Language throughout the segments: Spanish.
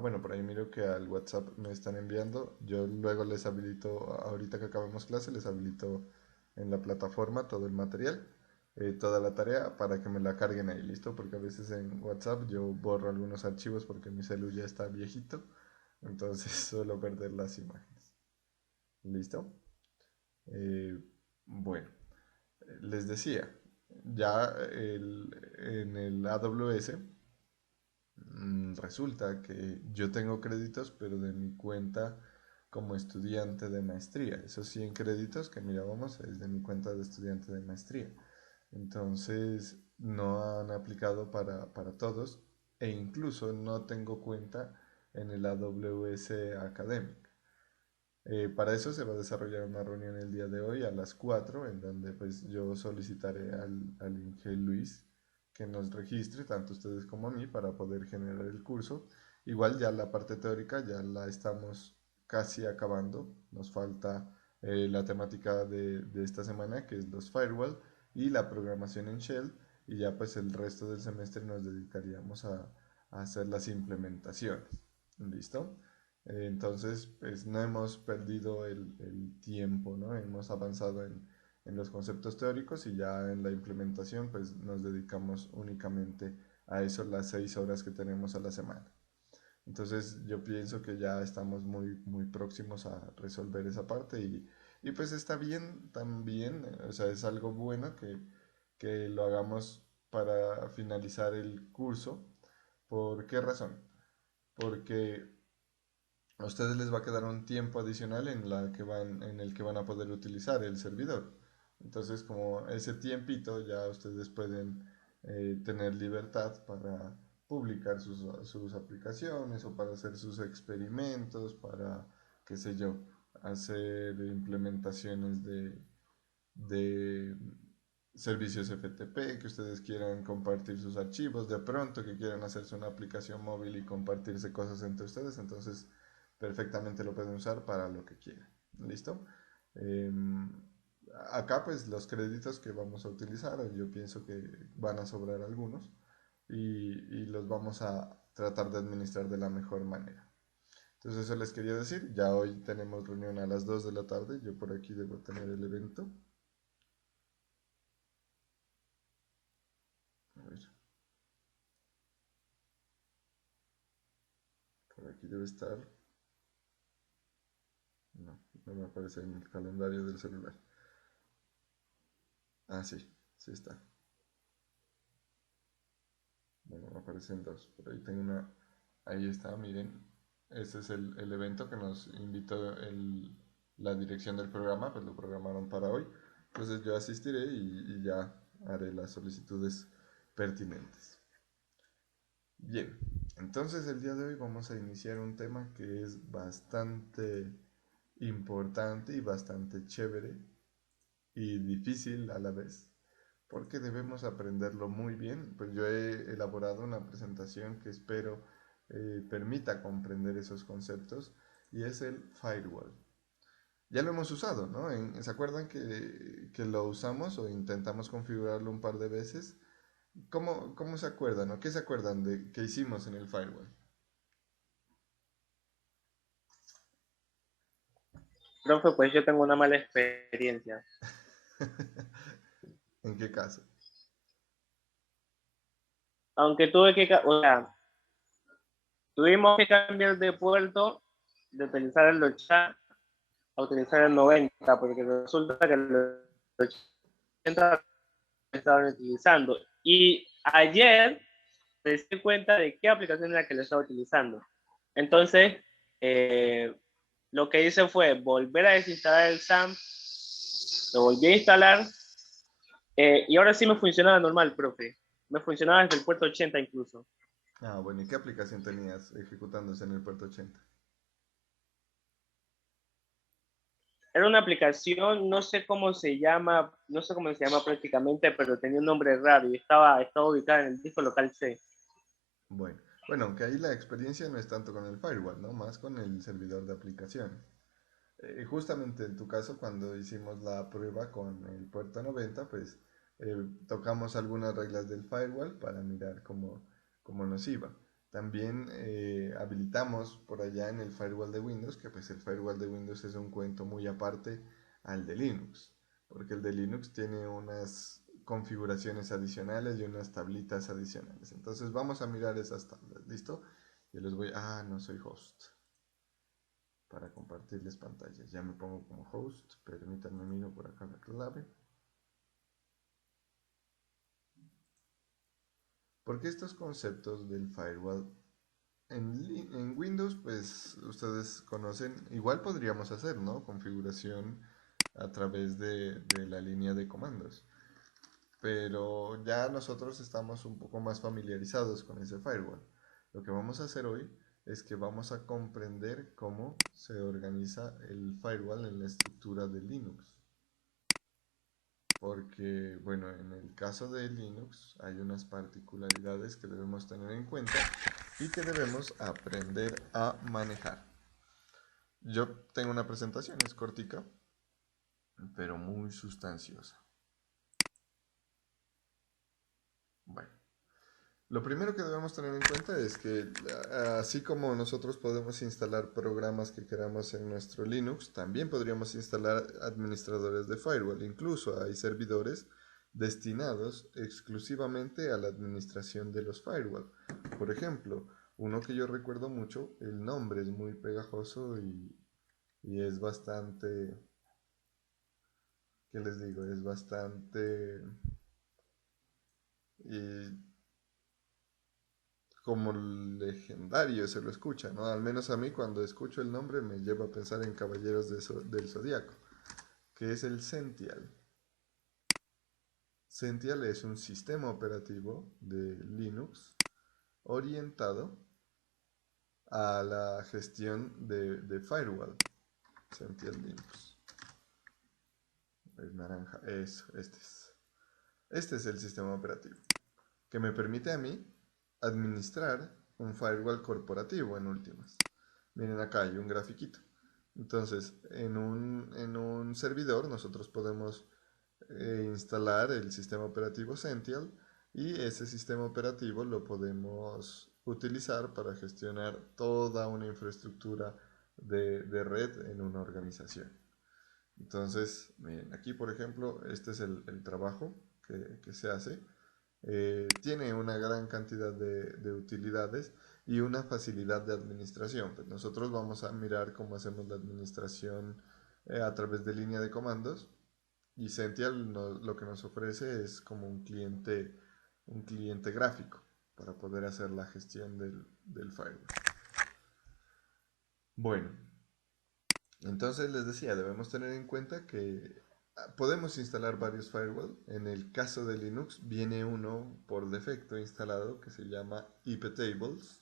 Bueno, por ahí miro que al WhatsApp me están enviando. Yo luego les habilito, ahorita que acabemos clase, les habilito en la plataforma todo el material, toda la tarea para que me la carguen ahí, ¿listo? Porque a veces en WhatsApp yo borro algunos archivos porque mi celu ya está viejito, entonces suelo perder las imágenes. ¿Listo? Eh, bueno, les decía, ya en el AWS resulta que yo tengo créditos, pero de mi cuenta como estudiante de maestría. Esos 100 créditos que mirábamos es de mi cuenta de estudiante de maestría. Entonces no han aplicado para todos e incluso no tengo cuenta en el AWS Academic. Para eso se va a desarrollar una reunión el día de hoy a las 4 en donde pues yo solicitaré al Inge Luis que nos registre, tanto ustedes como a mí, para poder generar el curso. Igual ya la parte teórica ya la estamos casi acabando, nos falta la temática de esta semana, que es los firewall y la programación en Shell, y ya pues el resto del semestre nos dedicaríamos a hacer las implementaciones. ¿Listo? Entonces, pues no hemos perdido el tiempo, ¿no? Hemos avanzado en los conceptos teóricos y ya en la implementación, pues nos dedicamos únicamente a eso las 6 horas que tenemos a la semana. Entonces, yo pienso que ya estamos muy próximos a resolver esa parte y pues está bien también, o sea, es algo bueno que lo hagamos para finalizar el curso. ¿Por qué razón? Porque a ustedes les va a quedar un tiempo adicional en el que van a poder utilizar el servidor. Entonces, como ese tiempito ya ustedes pueden tener libertad para publicar sus aplicaciones o para hacer sus experimentos, para, qué sé yo, hacer implementaciones de servicios FTP, que ustedes quieran compartir sus archivos, de pronto que quieran hacerse una aplicación móvil y compartirse cosas entre ustedes, entonces perfectamente lo pueden usar para lo que quieran. ¿Listo? Em, Acá pues los créditos que vamos a utilizar, yo pienso que van a sobrar algunos y los vamos a tratar de administrar de la mejor manera. Entonces eso les quería decir, ya hoy tenemos reunión a las 2 de la tarde, yo por aquí debo tener el evento. A ver, por aquí debe estar. No, no me aparece en el calendario del celular. Sí, sí está. Bueno, me aparecen dos. Por ahí tengo una. Ahí está, miren. Ese es el evento que nos invitó la dirección del programa, pues lo programaron para hoy. Entonces yo asistiré y ya haré las solicitudes pertinentes. Bien, entonces el día de hoy vamos a iniciar un tema que es bastante importante y bastante chévere y difícil a la vez, porque debemos aprenderlo muy bien. Pues yo he elaborado una presentación que espero permita comprender esos conceptos y es el firewall. Ya lo hemos usado, ¿no? ¿Se acuerdan que lo usamos o intentamos configurarlo un par de veces? ¿Cómo se acuerdan o qué se acuerdan de que hicimos en el firewall? Profe, pues yo tengo una mala experiencia. ¿En qué caso? Aunque tuve que, o sea, tuvimos que cambiar de puerto, de utilizar el 80 a utilizar el 90, porque resulta que el 80 lo estaban utilizando. Y ayer me di cuenta de qué aplicación era que lo estaba utilizando. Entonces, eh, lo que hice fue volver a desinstalar el SAM, lo volví a instalar y ahora sí me funcionaba normal, profe. Me funcionaba desde el puerto 80 incluso. Bueno, ¿y qué aplicación tenías ejecutándose en el puerto 80? Era una aplicación, no sé cómo se llama, no sé cómo se llama prácticamente, pero tenía un nombre raro y estaba ubicada en el disco local C. Bueno, bueno, aunque ahí la experiencia no es tanto con el firewall, ¿no? Más con el servidor de aplicaciones. Justamente en tu caso, cuando hicimos la prueba con el puerto 90, pues tocamos algunas reglas del firewall para mirar cómo nos iba. También habilitamos por allá en el firewall de Windows, que pues el firewall de Windows es un cuento muy aparte al de Linux, porque el de Linux tiene unas configuraciones adicionales y unas tablitas adicionales. Entonces vamos a mirar esas tablas, ¿listo? Yo les voy, no soy host, para compartirles pantalla. Ya me pongo como host, permítanme miro por acá la clave. Porque estos conceptos del firewall en Windows, pues ustedes conocen, igual podríamos hacer, ¿no? Configuración a través de la línea de comandos. Pero ya nosotros estamos un poco más familiarizados con ese firewall. Lo que vamos a hacer hoy es que vamos a comprender cómo se organiza el firewall en la estructura de Linux. Porque, bueno, en el caso de Linux hay unas particularidades que debemos tener en cuenta y que debemos aprender a manejar. Yo tengo una presentación, es cortica, pero muy sustanciosa. Bueno, lo primero que debemos tener en cuenta es que así como nosotros podemos instalar programas que queramos en nuestro Linux, también podríamos instalar administradores de firewall. Incluso hay servidores destinados exclusivamente a la administración de los firewall. Por ejemplo, uno que yo recuerdo mucho, el nombre es muy pegajoso y es bastante, ¿qué les digo? Es bastante como legendario se lo escucha, ¿no? Al menos a mí cuando escucho el nombre me lleva a pensar en Caballeros del Zodiaco, que es el Sential. Sential es un sistema operativo de Linux orientado a la gestión de firewall. Sential Linux. Es naranja, eso, este es. Este es el sistema operativo que me permite a mí administrar un firewall corporativo en últimas. Miren acá hay un grafiquito. Entonces, en un servidor nosotros podemos instalar el sistema operativo Sential y ese sistema operativo lo podemos utilizar para gestionar toda una infraestructura de red en una organización. Entonces, miren, aquí por ejemplo, este es el trabajo que se hace. Tiene una gran cantidad de utilidades y una facilidad de administración. Pues nosotros vamos a mirar cómo hacemos la administración a través de línea de comandos y Sential lo que nos ofrece es como un cliente gráfico para poder hacer la gestión del firewall. Bueno, entonces les decía, debemos tener en cuenta que podemos instalar varios firewall. En el caso de Linux viene uno por defecto instalado que se llama iptables,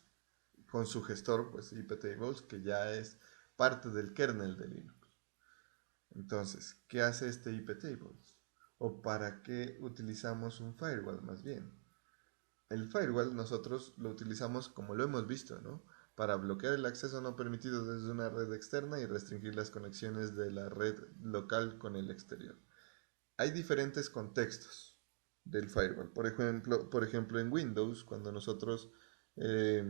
con su gestor pues iptables, que ya es parte del kernel de Linux. Entonces, ¿qué hace este iptables? ¿O para qué utilizamos un firewall más bien? El firewall nosotros lo utilizamos como lo hemos visto, ¿no? Para bloquear el acceso no permitido desde una red externa y restringir las conexiones de la red local con el exterior. Hay diferentes contextos del firewall. Por ejemplo en Windows, cuando nosotros eh,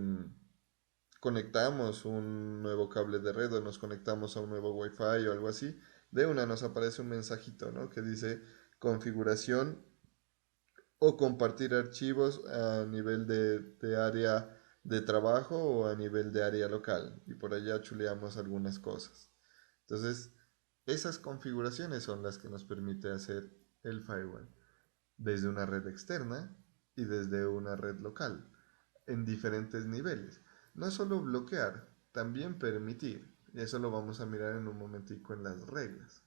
conectamos un nuevo cable de red o nos conectamos a un nuevo Wi-Fi o algo así, de una nos aparece un mensajito, ¿no? Que dice configuración o compartir archivos a nivel de área de trabajo o a nivel de área local. Y por allá chuleamos algunas cosas. Entonces, esas configuraciones son las que nos permite hacer el firewall desde una red externa y desde una red local en diferentes niveles. No solo bloquear, también permitir. Y eso lo vamos a mirar en un momentico en las reglas.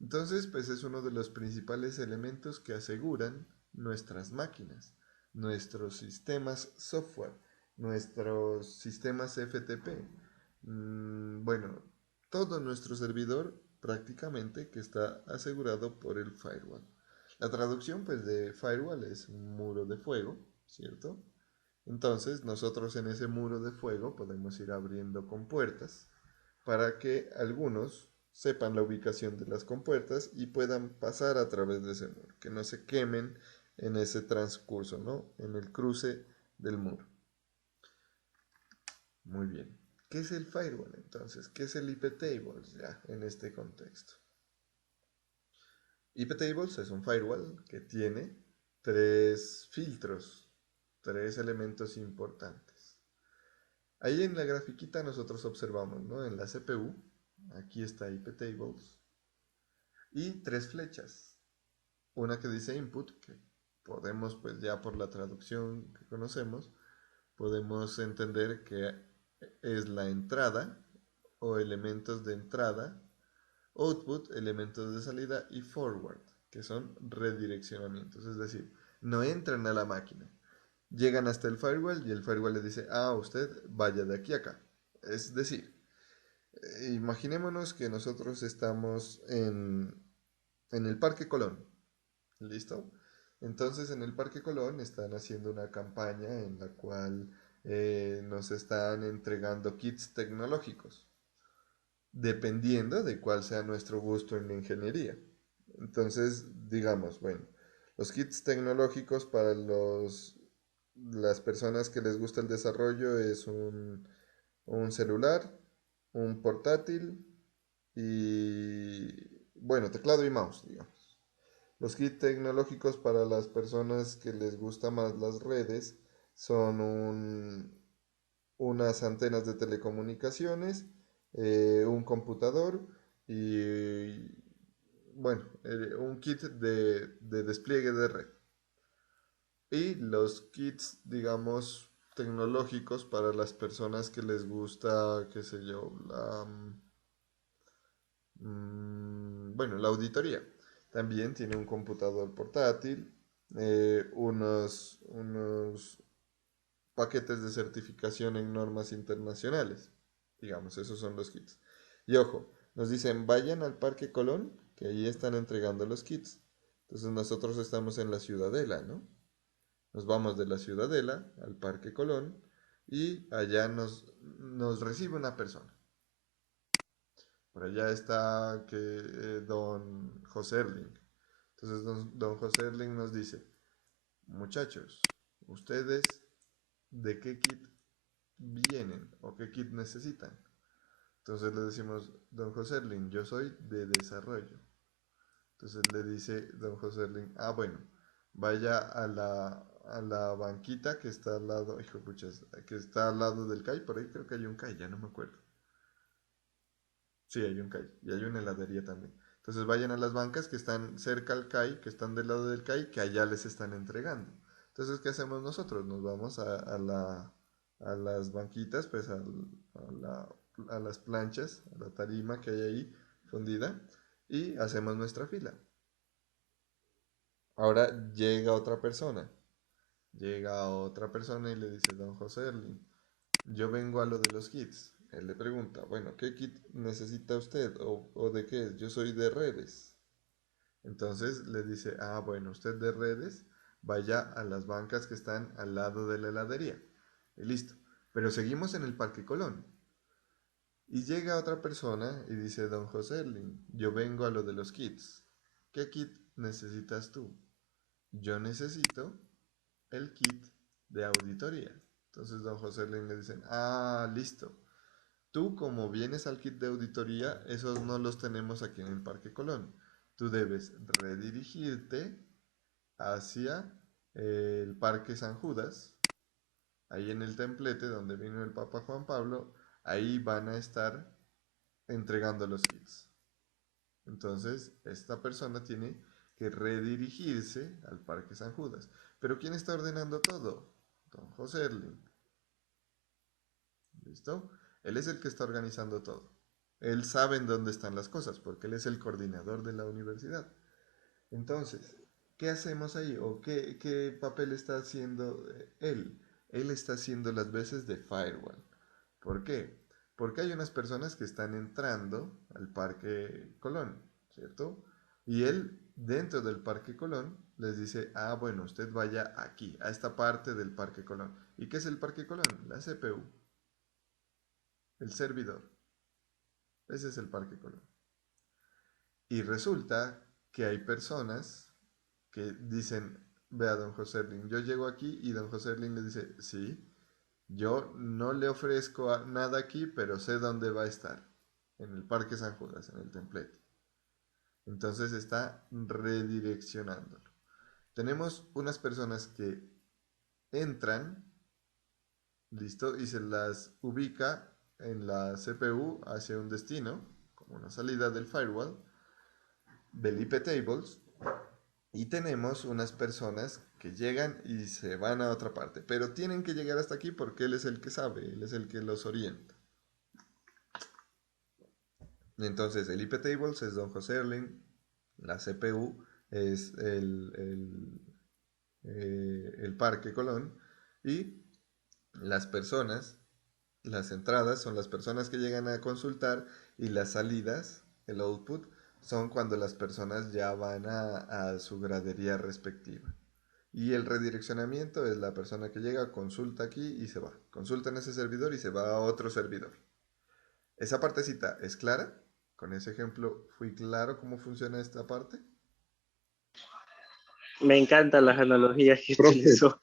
Entonces, pues es uno de los principales elementos que aseguran nuestras máquinas, nuestros sistemas software, nuestros sistemas FTP. Bueno, todo nuestro servidor prácticamente que está asegurado por el firewall. La traducción pues de firewall es un muro de fuego, ¿cierto? Entonces nosotros en ese muro de fuego podemos ir abriendo compuertas para que algunos sepan la ubicación de las compuertas y puedan pasar a través de ese muro, que no se quemen en ese transcurso, ¿no? En el cruce del muro. Muy bien. ¿Qué es el firewall entonces? ¿Qué es el IP tables ya en este contexto? IP tables es un firewall que tiene tres filtros, tres elementos importantes. Ahí en la grafiquita nosotros observamos, ¿no? En la CPU, aquí está IP tables, y tres flechas. Una que dice input, que podemos, pues ya por la traducción que conocemos, podemos entender que es la entrada o elementos de entrada, output, elementos de salida y forward, que son redireccionamientos, es decir, no entran a la máquina, llegan hasta el firewall y el firewall le dice, ah, usted vaya de aquí a acá. Es decir, imaginémonos que nosotros estamos en el Parque Colón, ¿listo? Entonces en el Parque Colón están haciendo una campaña en la cual nos están entregando kits tecnológicos, dependiendo de cuál sea nuestro gusto en la ingeniería. Entonces, digamos, bueno, los kits tecnológicos para las personas que les gusta el desarrollo es un celular, un portátil y, bueno, teclado y mouse, digamos. Los kits tecnológicos para las personas que les gustan más las redes son unas antenas de telecomunicaciones, un computador y, bueno, un kit de despliegue de red. Y los kits, digamos, tecnológicos para las personas que les gusta, qué sé yo, bueno, la auditoría. También tiene un computador portátil, unos paquetes de certificación en normas internacionales. Digamos, esos son los kits. Y ojo, nos dicen, vayan al Parque Colón, que ahí están entregando los kits. Entonces nosotros estamos en la Ciudadela, ¿no? Nos vamos de la Ciudadela al Parque Colón y allá nos recibe una persona. Por allá está don José Erling. Entonces don José Erling nos dice, muchachos, ¿ustedes de qué kit vienen o qué kit necesitan? Entonces le decimos, don José Erling, yo soy de desarrollo. Entonces le dice don José Erling, ah, bueno, vaya a la banquita que está al lado, hijo de puchas, que está al lado del CAI, por ahí creo que hay un CAI, ya no me acuerdo. Sí, hay un CAI y hay una heladería también. Entonces vayan a las bancas que están cerca al CAI, que están del lado del CAI, que allá les están entregando. Entonces, ¿qué hacemos nosotros? Nos vamos a las banquitas, pues a las planchas, a la tarima que hay ahí fundida y hacemos nuestra fila. Ahora llega otra persona y le dice, don José Erling, yo vengo a lo de los kits. Él le pregunta, bueno, ¿qué kit necesita usted o de qué es? Yo soy de redes. Entonces le dice, ah, bueno, usted de redes, vaya a las bancas que están al lado de la heladería. Y listo. Pero seguimos en el Parque Colón. Y llega otra persona y dice, don José Erling, yo vengo a lo de los kits. ¿Qué kit necesitas tú? Yo necesito el kit de auditoría. Entonces don José le dicen, ah, listo. Tú como vienes al kit de auditoría, esos no los tenemos aquí en el Parque Colón. Tú debes redirigirte hacia el Parque San Judas, ahí en el templete donde vino el Papa Juan Pablo, ahí van a estar entregando los kits. Entonces, esta persona tiene que redirigirse al Parque San Judas. Pero ¿quién está ordenando todo? Don José Erling. ¿Listo? Él es el que está organizando todo. Él sabe en dónde están las cosas porque él es el coordinador de la universidad. Entonces, ¿qué hacemos ahí? ¿O qué papel está haciendo él? Él está haciendo las veces de firewall. ¿Por qué? Porque hay unas personas que están entrando al Parque Colón, ¿cierto? Y él, dentro del Parque Colón, les dice, ah, bueno, usted vaya aquí, a esta parte del Parque Colón. ¿Y qué es el Parque Colón? La CPU, el servidor. Ese es el Parque Colón. Y resulta que hay personas que dicen, ve a don José Erling, yo llego aquí y don José Erling le dice, sí, Yo no le ofrezco nada aquí, pero sé dónde va a estar. En el Parque San Judas, en el templete. Entonces está redireccionándolo. Tenemos unas personas que entran, listo, y se las ubica en la CPU hacia un destino, como una salida del firewall, del IP tables, y tenemos unas personas que llegan y se van a otra parte, pero tienen que llegar hasta aquí porque él es el que sabe, él es el que los orienta. Entonces el IP tables es Don José Erling, la CPU es el Parque Colón, y las personas, las entradas son las personas que llegan a consultar, y las salidas, el output, son cuando las personas ya van a su gradería respectiva. Y el redireccionamiento es la persona que llega, consulta aquí y se va. Consulta en ese servidor y se va a otro servidor. ¿Esa partecita es clara? Con ese ejemplo, ¿fui claro cómo funciona esta parte? Me encantan las analogías que Profe, utilizó.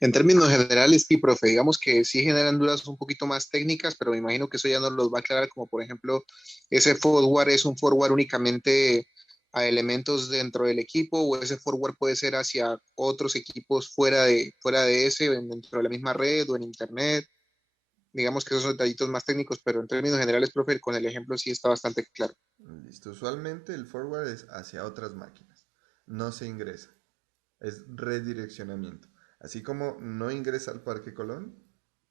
en términos generales, sí, profe, digamos que sí generan dudas un poquito más técnicas, pero me imagino que eso ya nos los va a aclarar, como por ejemplo, ese forward es un forward únicamente a elementos dentro del equipo, o ese forward puede ser hacia otros equipos fuera de ese, dentro de la misma red o en internet. Digamos que esos son detallitos más técnicos, pero en términos generales, profe, con el ejemplo sí está bastante claro. Listo. Usualmente el forward es hacia otras máquinas. No se ingresa. Es redireccionamiento. Así como no ingresa al Parque Colón,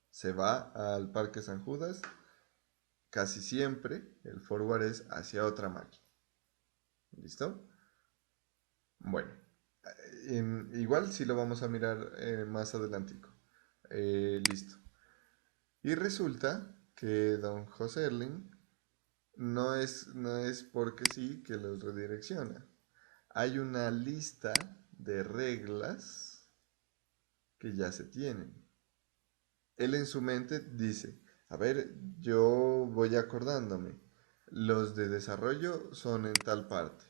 se va al Parque San Judas, casi siempre el forward es hacia otra máquina. ¿Listo? Bueno, igual sí lo vamos a mirar más adelantico. Listo. Y resulta que don José Erling no es porque sí que los redirecciona. Hay una lista de reglas que ya se tienen. Él en su mente dice, a ver, yo voy acordándome, los de desarrollo son en tal parte,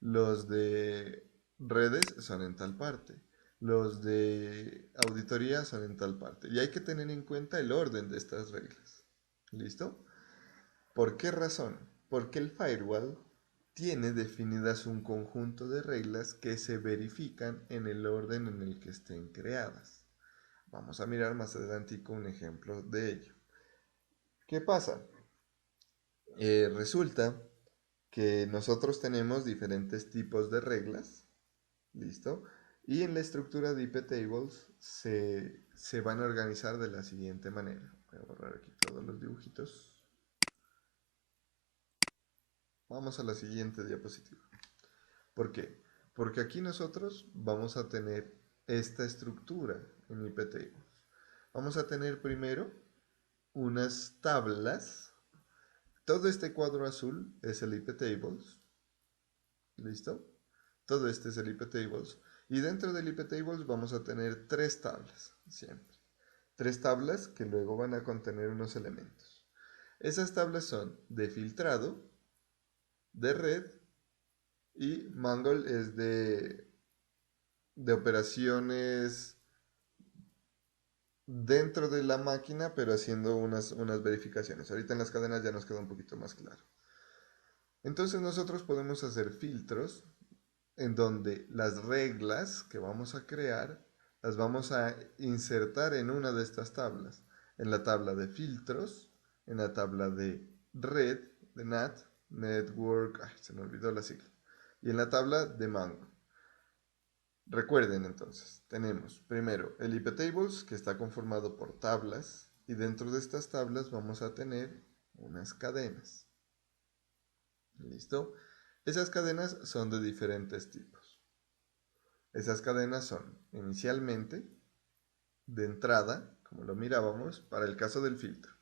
los de redes son en tal parte, los de auditoría son en tal parte. Y hay que tener en cuenta el orden de estas reglas. ¿Listo? ¿Por qué razón? Porque el firewall tiene definidas un conjunto de reglas que se verifican en el orden en el que estén creadas. Vamos a mirar más adelante un ejemplo de ello. ¿Qué pasa? Resulta que nosotros tenemos diferentes tipos de reglas, ¿listo? Y en la estructura de IP tables se van a organizar de la siguiente manera. Voy a borrar aquí todos los dibujitos. Vamos a la siguiente diapositiva. ¿Por qué? Porque aquí nosotros vamos a tener esta estructura en IP tables. Vamos a tener primero unas tablas. Todo este cuadro azul es el IP tables. ¿Listo? Todo este es el IP tables. Y dentro del IP tables vamos a tener tres tablas, siempre. Tres tablas que luego van a contener unos elementos. Esas tablas son de filtrado, de red, y Mangle es de operaciones dentro de la máquina, pero haciendo unas verificaciones. Ahorita en las cadenas ya nos queda un poquito más claro. Entonces nosotros podemos hacer filtros en donde las reglas que vamos a crear las vamos a insertar en una de estas tablas. En la tabla de filtros, en la tabla de red, de NAT, Network, se me olvidó la sigla, y en la tabla de Mango. Recuerden entonces, tenemos primero el IP tables que está conformado por tablas, y dentro de estas tablas vamos a tener unas cadenas. ¿Listo? Esas cadenas son de diferentes tipos. Esas cadenas son inicialmente de entrada, como lo mirábamos, para el caso del filtro.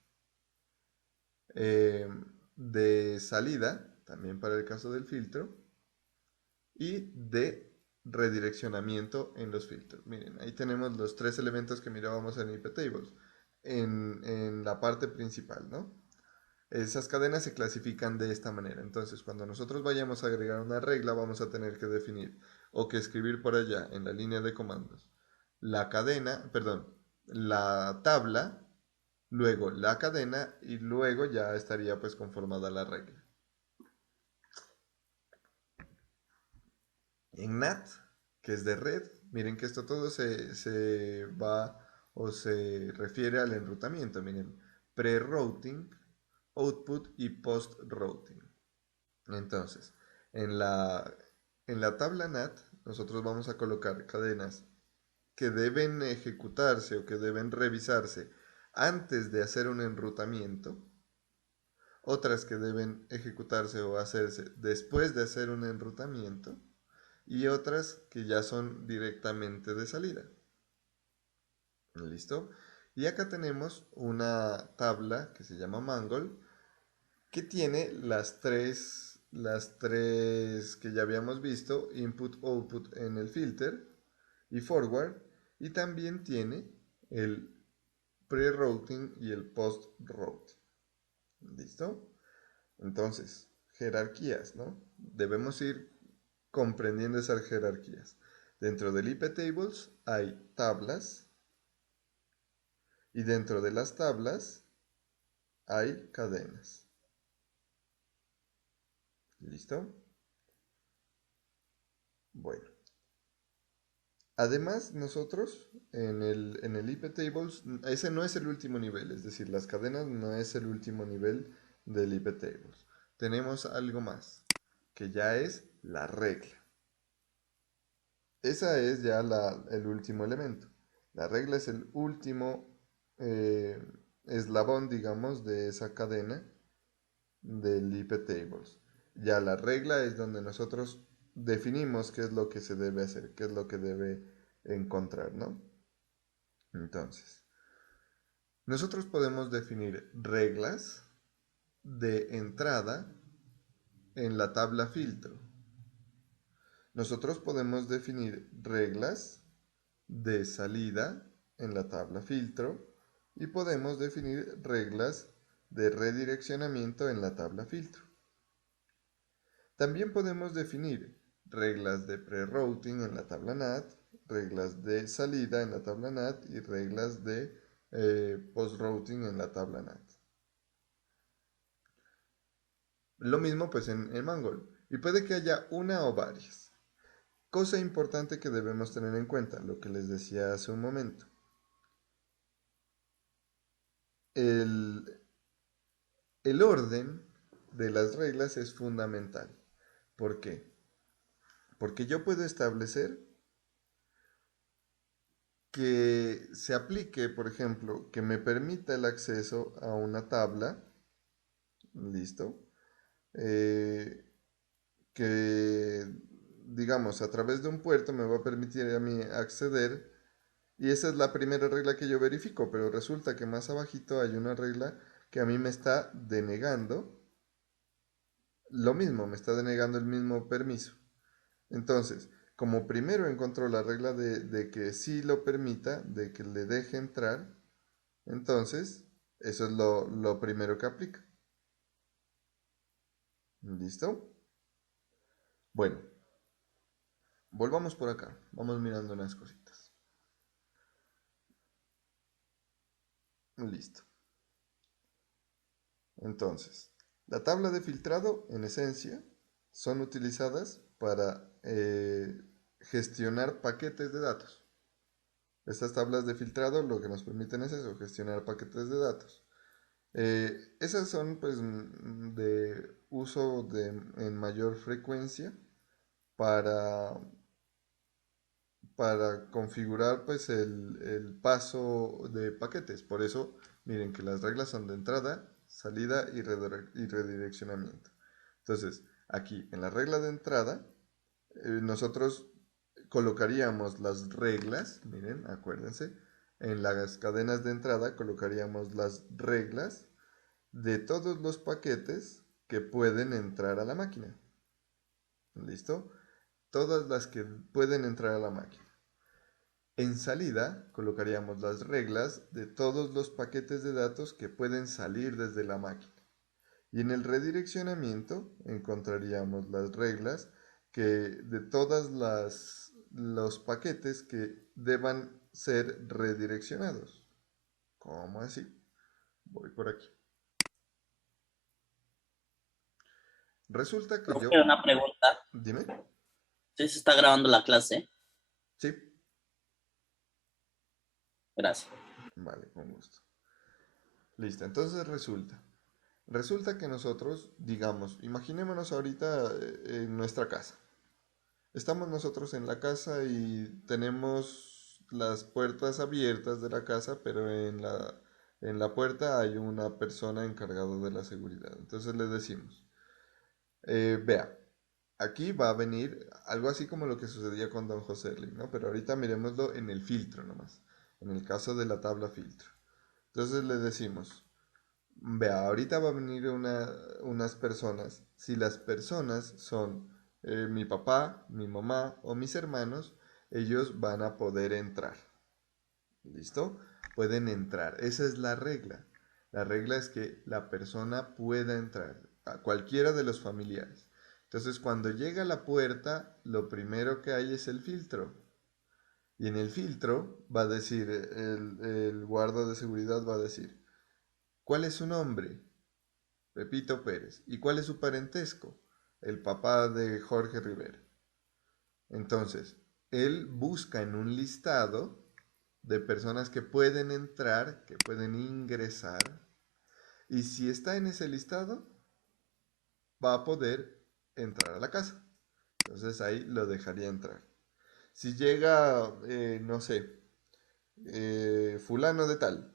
De salida, también para el caso del filtro. Y de redireccionamiento en los filtros. Miren, ahí tenemos los tres elementos que mirábamos en IP tables en la parte principal, ¿no? Esas cadenas se clasifican de esta manera. Entonces, cuando nosotros vayamos a agregar una regla, vamos a tener que definir o que escribir por allá en la línea de comandos la cadena, perdón, la tabla, luego la cadena y luego ya estaría pues conformada la regla. En NAT, que es de red, miren que esto todo se va o se refiere al enrutamiento. Miren, pre-routing, output y post-routing. Entonces, en la tabla NAT, nosotros vamos a colocar cadenas que deben ejecutarse o que deben revisarse antes de hacer un enrutamiento, otras que deben ejecutarse o hacerse después de hacer un enrutamiento y otras que ya son directamente de salida. ¿Listo? Y acá tenemos una tabla que se llama Mangle que tiene las tres que ya habíamos visto, input, output en el filter y forward, y también tiene el pre-routing y el post-routing. ¿Listo? Entonces, jerarquías, ¿no? Debemos ir comprendiendo esas jerarquías. Dentro del iptables hay tablas y dentro de las tablas hay cadenas. ¿Listo? Bueno. Además, nosotros en el iptables, ese no es el último nivel, es decir, las cadenas no es el último nivel del iptables. Tenemos algo más, que ya es la regla. Esa es ya el último elemento. La regla es el último eh, eslabón, digamos, de esa cadena del iptables. Ya la regla es donde nosotros definimos qué es lo que se debe hacer, qué es lo que debe encontrar, ¿no? Entonces, nosotros podemos definir reglas de entrada en la tabla filtro. Nosotros podemos definir reglas de salida en la tabla filtro y podemos definir reglas de redireccionamiento en la tabla filtro. También podemos definir reglas de pre-routing en la tabla NAT, reglas de salida en la tabla NAT y reglas de post-routing en la tabla NAT. Lo mismo pues en Mangle. Y puede que haya una o varias. Cosa importante que debemos tener en cuenta, lo que les decía hace un momento. El orden de las reglas es fundamental. ¿Por qué? Porque yo puedo establecer que se aplique, por ejemplo, que me permita el acceso a una tabla, listo, eh, que digamos a través de un puerto me va a permitir a mí acceder y esa es la primera regla que yo verifico, pero resulta que más abajito hay una regla que a mí me está denegando lo mismo, me está denegando el mismo permiso. Entonces, como primero encontró la regla de que sí lo permita, de que le deje entrar, entonces eso es lo primero que aplica. ¿Listo? Bueno, volvamos por acá. Vamos mirando unas cositas. Listo. Entonces, la tabla de filtrado, en esencia, son utilizadas para gestionar paquetes de datos. Estas tablas de filtrado lo que nos permiten es eso, gestionar paquetes de datos. Esas son pues de uso en mayor frecuencia para, para configurar pues el paso de paquetes. Por eso miren que las reglas son de entrada, salida y redireccionamiento. Entonces, aquí en la regla de entrada, nosotros colocaríamos las reglas, miren, acuérdense, en las cadenas de entrada colocaríamos las reglas de todos los paquetes que pueden entrar a la máquina. ¿Listo? Todas las que pueden entrar a la máquina. En salida colocaríamos las reglas de todos los paquetes de datos que pueden salir desde la máquina. Y en el redireccionamiento encontraríamos las reglas que de todos los paquetes que deban ser redireccionados. ¿Cómo así? Voy por aquí. Resulta que Profe, una pregunta. Dime. ¿Sí se está grabando la clase? Sí. Gracias. Vale, con gusto. Listo, entonces resulta que nosotros, digamos, imaginémonos ahorita en nuestra casa. Estamos nosotros en la casa y tenemos las puertas abiertas de la casa, pero en la puerta hay una persona encargada de la seguridad. Entonces le decimos, vea, aquí va a venir algo así como lo que sucedía con Don José Erling, ¿no? Pero ahorita miremoslo en el filtro nomás, en el caso de la tabla filtro. Entonces le decimos, vea, ahorita va a venir unas personas. Si las personas son mi papá, mi mamá o mis hermanos, ellos van a poder entrar. ¿Listo? Pueden entrar. Esa es la regla. La regla es que la persona pueda entrar, a cualquiera de los familiares. Entonces, cuando llega a la puerta, lo primero que hay es el filtro. Y en el filtro va a decir, el guarda de seguridad va a decir, ¿cuál es su nombre? Pepito Pérez. ¿Y cuál es su parentesco? El papá de Jorge Rivera. Entonces, él busca en un listado de personas que pueden entrar, que pueden ingresar, y si está en ese listado, va a poder entrar a la casa. Entonces ahí lo dejaría entrar. Si llega, no sé, fulano de tal,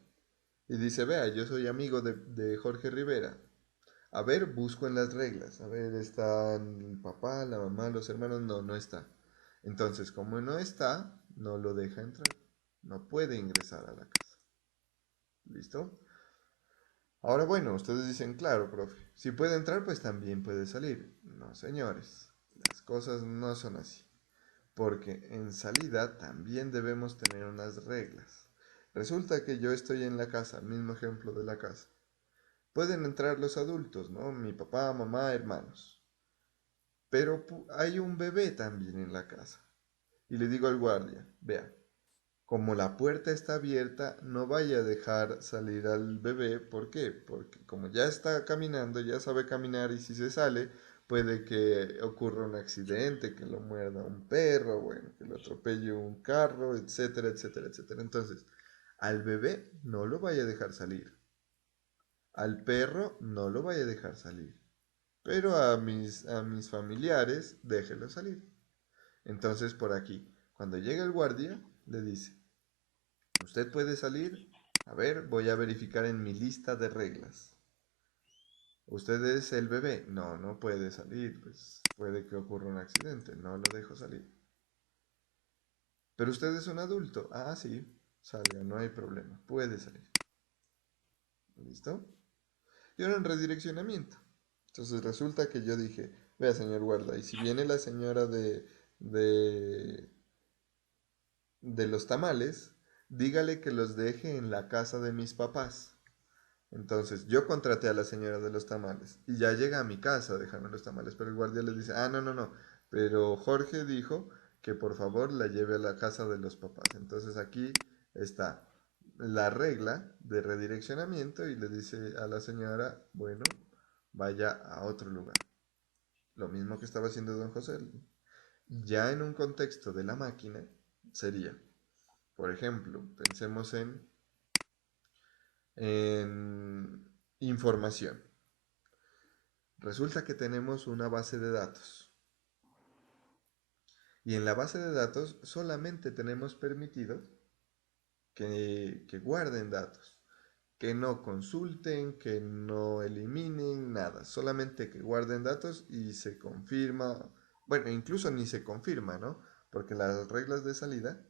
y dice, vea, yo soy amigo de Jorge Rivera. A ver, busco en las reglas. A ver, ¿están el papá, la mamá, los hermanos? No, no está. Entonces, como no está, no lo deja entrar. No puede ingresar a la casa. ¿Listo? Ahora, bueno, ustedes dicen, claro, profe, si puede entrar, pues también puede salir. No, señores, las cosas no son así. Porque en salida también debemos tener unas reglas. Resulta que yo estoy en la casa, mismo ejemplo de la casa. Pueden entrar los adultos, ¿no? Mi papá, mamá, hermanos. Pero hay un bebé también en la casa. Y le digo al guardia, vea, como la puerta está abierta, no vaya a dejar salir al bebé. ¿Por qué? Porque como ya está caminando, ya sabe caminar y si se sale, puede que ocurra un accidente, que lo muerda un perro, bueno, que lo atropelle un carro, etcétera, etcétera, etcétera. Entonces, al bebé no lo vaya a dejar salir. Al perro no lo vaya a dejar salir. Pero a mis familiares, déjelo salir. Entonces, por aquí, cuando llega el guardia, le dice, usted puede salir. A ver, voy a verificar en mi lista de reglas. ¿Usted es el bebé? No, no puede salir, pues puede que ocurra un accidente, no lo dejo salir. Pero usted es un adulto. Ah, sí, salga, no hay problema, puede salir. ¿Listo? Y ahora en redireccionamiento. Entonces resulta que yo dije, vea señor guarda, y si viene la señora de, de los tamales, dígale que los deje en la casa de mis papás. Entonces yo contraté a la señora de los tamales y ya llega a mi casa a dejarme los tamales, pero el guardia le dice, ah, no, no, no, pero Jorge dijo que por favor la lleve a la casa de los papás. Entonces aquí está la regla de redireccionamiento y le dice a la señora, bueno, vaya a otro lugar. Lo mismo que estaba haciendo don José. Ya en un contexto de la máquina sería, por ejemplo, pensemos en información. Resulta que tenemos una base de datos. Y en la base de datos solamente tenemos permitido que guarden datos, que no consulten, que no eliminen, nada. Solamente que guarden datos y se confirma, bueno, incluso ni se confirma, ¿no? Porque las reglas de salida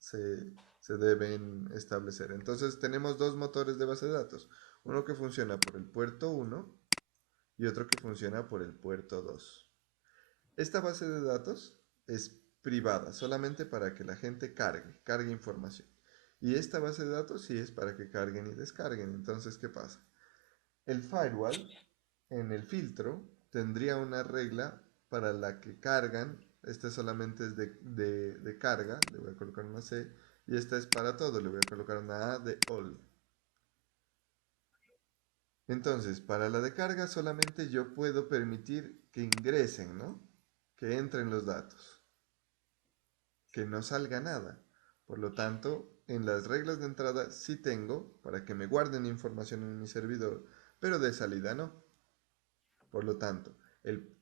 se deben establecer. Entonces tenemos dos motores de base de datos. Uno que funciona por el puerto 1 y otro que funciona por el puerto 2. Esta base de datos es privada, solamente para que la gente cargue información. Y esta base de datos sí es para que carguen y descarguen. Entonces, ¿qué pasa? El firewall, en el filtro, tendría una regla para la que cargan. Este solamente es de carga, le voy a colocar una C, Y esta es para todo, le voy a colocar una A de all. Entonces, para la de carga solamente yo puedo permitir que ingresen, ¿no? Que entren los datos. Que no salga nada. Por lo tanto, en las reglas de entrada sí tengo para que me guarden información en mi servidor, pero de salida no. Por lo tanto,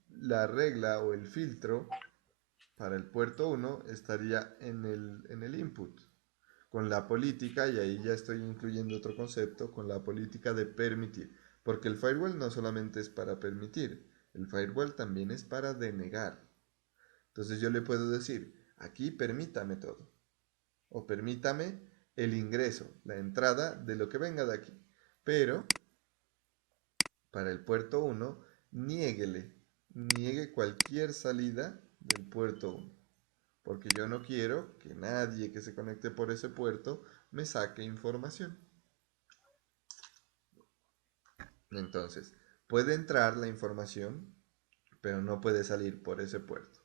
la regla o el filtro para el puerto 1 estaría en el input, con la política, y ahí ya estoy incluyendo otro concepto, con la política de permitir. Porque el firewall no solamente es para permitir, el firewall también es para denegar. Entonces yo le puedo decir, aquí permítame todo, o permítame el ingreso, la entrada de lo que venga de aquí. Pero para el puerto 1, niegue cualquier salida del puerto 1. Porque yo no quiero que nadie que se conecte por ese puerto me saque información. Entonces, puede entrar la información, pero no puede salir por ese puerto.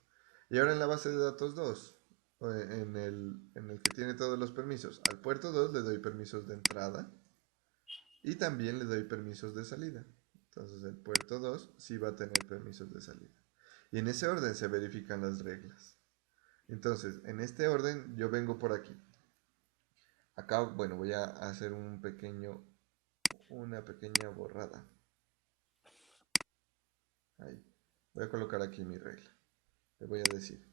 Y ahora en la base de datos 2, en el que tiene todos los permisos, al puerto 2 le doy permisos de entrada y también le doy permisos de salida. Entonces el puerto 2 sí va a tener permisos de salida. Y en ese orden se verifican las reglas. Entonces, en este orden yo vengo por aquí. Acá, bueno, voy a hacer una pequeña borrada. Ahí. Voy a colocar aquí mi regla. Le voy a decir,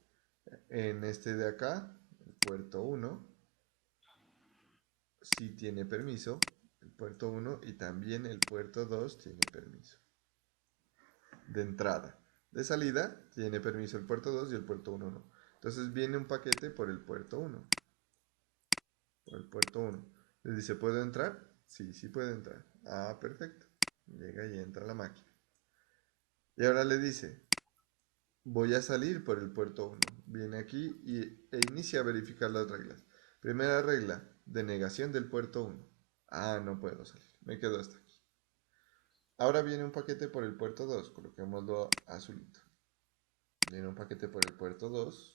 en este de acá, el puerto 1, sí tiene permiso, el puerto 1, y también el puerto 2 tiene permiso. De entrada. De salida, tiene permiso el puerto 2 y el puerto 1 no. Entonces viene un paquete por el puerto 1. Por el puerto 1. Le dice, ¿puedo entrar? Sí, sí puede entrar. Ah, perfecto. Llega y entra a la máquina. Y ahora le dice, voy a salir por el puerto 1. Viene aquí e inicia a verificar las reglas. Primera regla, denegación del puerto 1. Ah, no puedo salir. Me quedo hasta aquí. Ahora viene un paquete por el puerto 2. Coloquémoslo azulito. Viene un paquete por el puerto 2.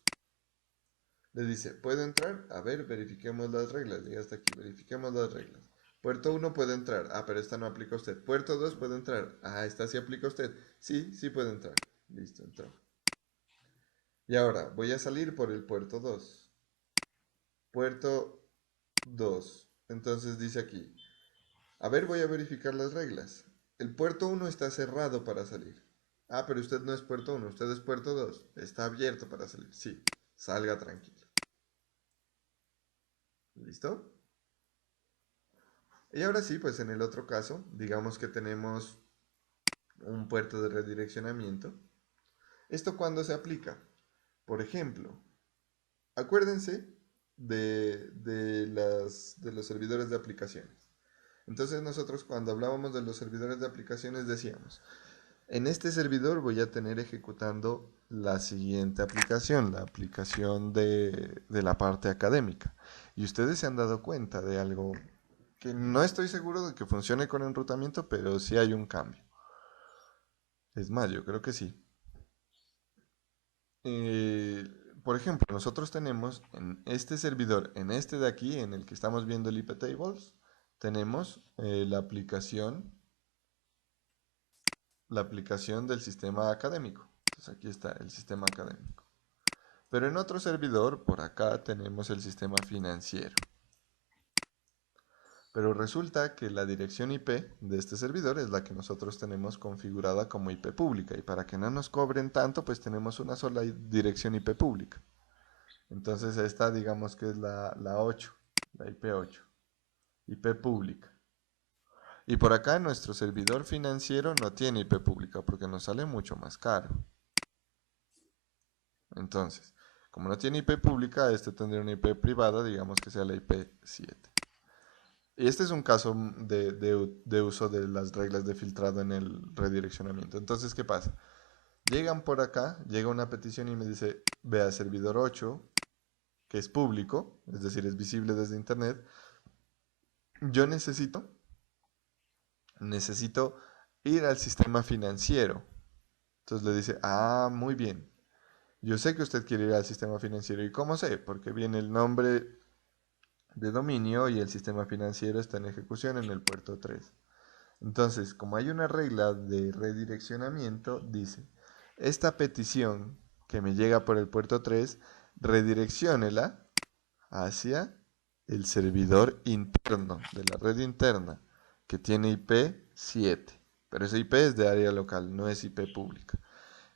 Le dice, ¿puedo entrar? A ver, verifiquemos las reglas. Llega hasta aquí, verifiquemos las reglas. Puerto 1 puede entrar. Ah, pero esta no aplica a usted. Puerto 2 puede entrar. Ah, esta sí aplica a usted. Sí, sí puede entrar. Listo, entró. Y ahora voy a salir por el puerto 2. Puerto 2. Entonces dice aquí, a ver, voy a verificar las reglas. El puerto 1 está cerrado para salir. Ah, pero usted no es puerto 1, usted es puerto 2. Está abierto para salir. Sí, salga tranquilo. ¿Listo? Y ahora sí, pues en el otro caso, digamos que tenemos un puerto de redireccionamiento. ¿Esto cuándo se aplica? Por ejemplo, acuérdense de los servidores de aplicaciones. Entonces nosotros cuando hablábamos de los servidores de aplicaciones decíamos, en este servidor voy a tener ejecutando la siguiente aplicación, la aplicación de la parte académica. Y ustedes se han dado cuenta de algo que no estoy seguro de que funcione con enrutamiento, pero sí hay un cambio. Es más, yo creo que sí. Por ejemplo, nosotros tenemos en este servidor, en este de aquí, en el que estamos viendo el IP Tables, tenemos la aplicación del sistema académico. Entonces aquí está el sistema académico. Pero en otro servidor, por acá, tenemos el sistema financiero. Pero resulta que la dirección IP de este servidor es la que nosotros tenemos configurada como IP pública. Y para que no nos cobren tanto, pues tenemos una sola dirección IP pública. Entonces esta digamos que es la 8, la IP 8, IP pública. Y por acá nuestro servidor financiero no tiene IP pública porque nos sale mucho más caro. Entonces, como no tiene IP pública, este tendría una IP privada, digamos que sea la IP 7. Y este es un caso de uso de las reglas de filtrado en el redireccionamiento. Entonces, ¿qué pasa? Llegan por acá, llega una petición y me dice, vea servidor 8, que es público, es decir, es visible desde internet. Yo necesito ir al sistema financiero. Entonces le dice, ah, muy bien. Yo sé que usted quiere ir al sistema financiero. ¿Y cómo sé? Porque viene el nombre de dominio y el sistema financiero está en ejecución en el puerto 3. Entonces, como hay una regla de redireccionamiento, dice, esta petición que me llega por el puerto 3, redirecciónela hacia el servidor interno de la red interna que tiene IP 7. Pero ese IP es de área local, no es IP pública.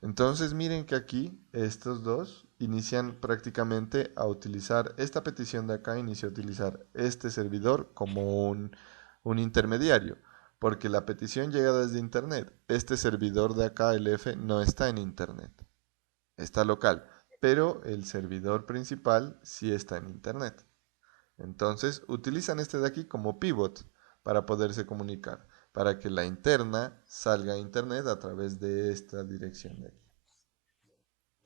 Entonces miren que aquí estos dos inician prácticamente a utilizar, esta petición de acá inicia a utilizar este servidor como un intermediario, porque la petición llega desde internet. Este servidor de acá, el F, no está en internet, está local, pero el servidor principal sí está en internet. Entonces utilizan este de aquí como pivot para poderse comunicar, para que la interna salga a internet a través de esta dirección de aquí.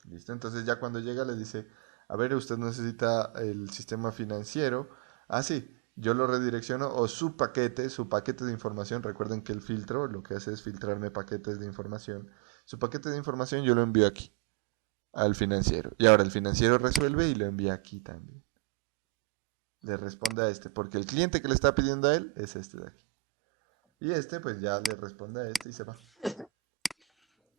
¿Listo? Entonces ya cuando llega le dice, a ver, usted necesita el sistema financiero. Ah, sí, yo lo redirecciono o su paquete de información. Recuerden que el filtro lo que hace es filtrarme paquetes de información. Su paquete de información yo lo envío aquí, al financiero. Y ahora el financiero resuelve y lo envía aquí también. Le responde a este, porque el cliente que le está pidiendo a él es este de aquí. Y este pues ya le responde a este y se va.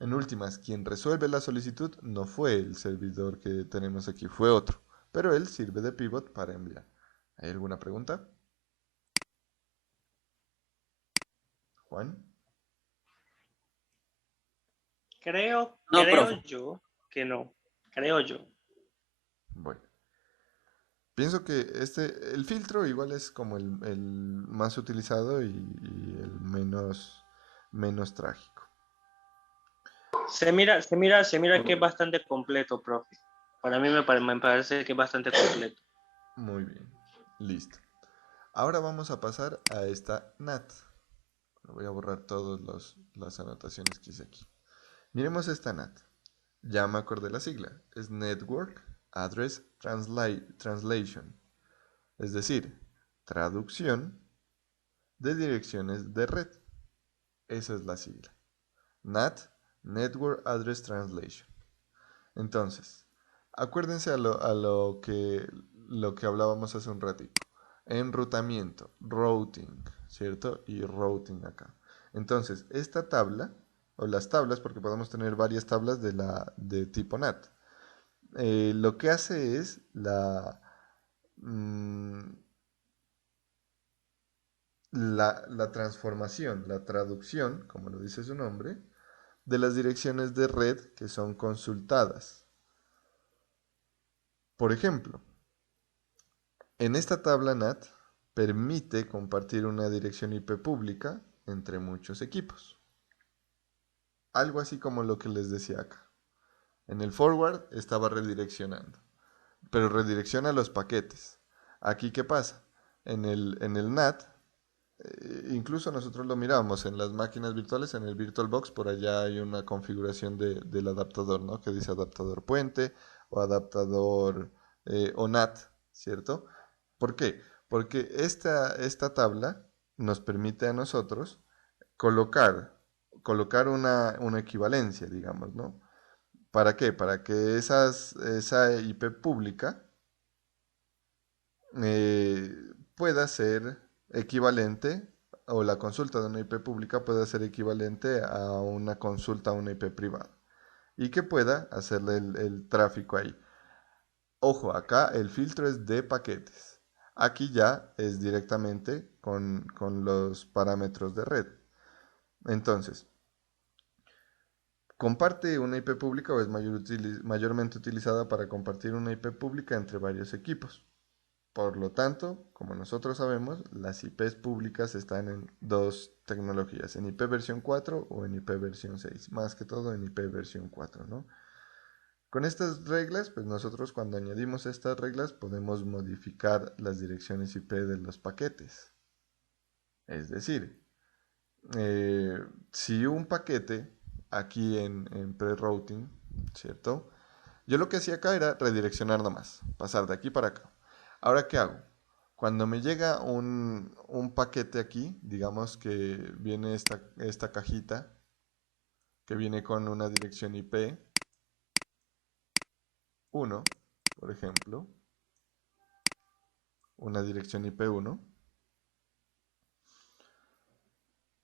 En últimas, quien resuelve la solicitud no fue el servidor que tenemos aquí, fue otro, pero él sirve de pivot para enviar. ¿Hay alguna pregunta? Juan. Creo, No, creo profe. yo que no. Creo yo. Bueno, pienso que el filtro igual es como el más utilizado y el menos trágico. Se mira que es bastante completo, profe. Para mí me parece que es bastante completo. Muy bien, listo. Ahora vamos a pasar a esta NAT. Voy a borrar todas las anotaciones que hice aquí. Miremos esta NAT. Ya me acordé la sigla. Es Network Address Translation. Es decir, traducción de direcciones de red. Esa es la sigla. NAT, Network Address Translation. Entonces, acuérdense lo que hablábamos hace un ratito. Enrutamiento, routing, ¿cierto? Y routing acá. Entonces, esta tabla, o las tablas, porque podemos tener varias tablas de tipo NAT, lo que hace es mm, la transformación, la traducción, como lo dice su nombre, de las direcciones de red que son consultadas. Por ejemplo, en esta tabla NAT permite compartir una dirección IP pública entre muchos equipos. Algo así como lo que les decía acá. En el forward estaba redireccionando, pero redirecciona los paquetes. Aquí, ¿qué pasa? En el NAT, incluso nosotros lo miramos en las máquinas virtuales, en el VirtualBox, por allá hay una configuración del adaptador, ¿no? Que dice adaptador puente o adaptador o NAT, ¿cierto? ¿Por qué? Porque esta tabla nos permite a nosotros colocar, colocar una equivalencia, digamos, ¿no? ¿Para qué? Para que esa IP pública eh, pueda ser equivalente, o la consulta de una IP pública pueda ser equivalente a una consulta a una IP privada. Y que pueda hacerle el tráfico ahí. Ojo, acá el filtro es de paquetes. Aquí ya es directamente con los parámetros de red. Entonces, comparte una IP pública o es mayormente utilizada para compartir una IP pública entre varios equipos. Por lo tanto, como nosotros sabemos, las IPs públicas están en dos tecnologías, en IP versión 4 o en IP versión 6, más que todo en IP versión 4, ¿no? Con estas reglas, pues nosotros cuando añadimos estas reglas podemos modificar las direcciones IP de los paquetes. Es decir, si un paquete aquí en pre-routing, ¿cierto? Yo lo que hacía acá era redireccionar nomás, pasar de aquí para acá. Ahora, ¿qué hago? Cuando me llega un paquete aquí, digamos que viene esta cajita, que viene con una dirección IP 1, por ejemplo, una dirección IP1,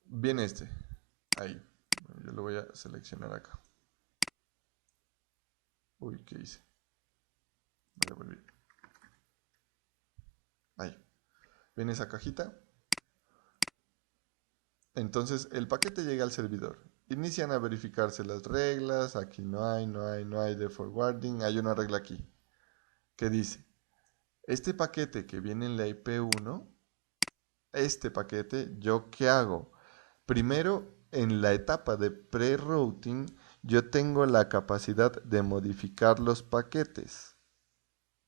viene este, ahí. Yo lo voy a seleccionar acá. Uy, ¿qué hice? Me devolví. Ahí. Viene esa cajita. Entonces el paquete llega al servidor. Inician a verificarse las reglas. Aquí no hay de forwarding. Hay una regla aquí que dice: este paquete que viene en la IP1, este paquete, ¿yo qué hago? Primero, en la etapa de pre-routing, yo tengo la capacidad de modificar los paquetes.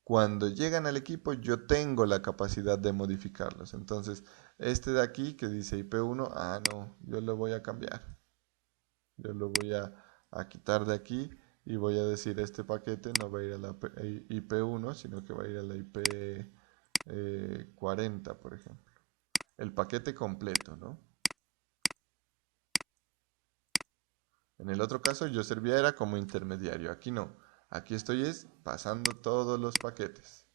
Cuando llegan al equipo, yo tengo la capacidad de modificarlos. Entonces, este de aquí que dice IP1, no, yo lo voy a cambiar. Yo lo voy a quitar de aquí y voy a decir: este paquete no va a ir a la IP1, sino que va a ir a la IP 40, por ejemplo. El paquete completo, ¿no? En el otro caso yo servía era como intermediario. Aquí no. Aquí estoy pasando todos los paquetes.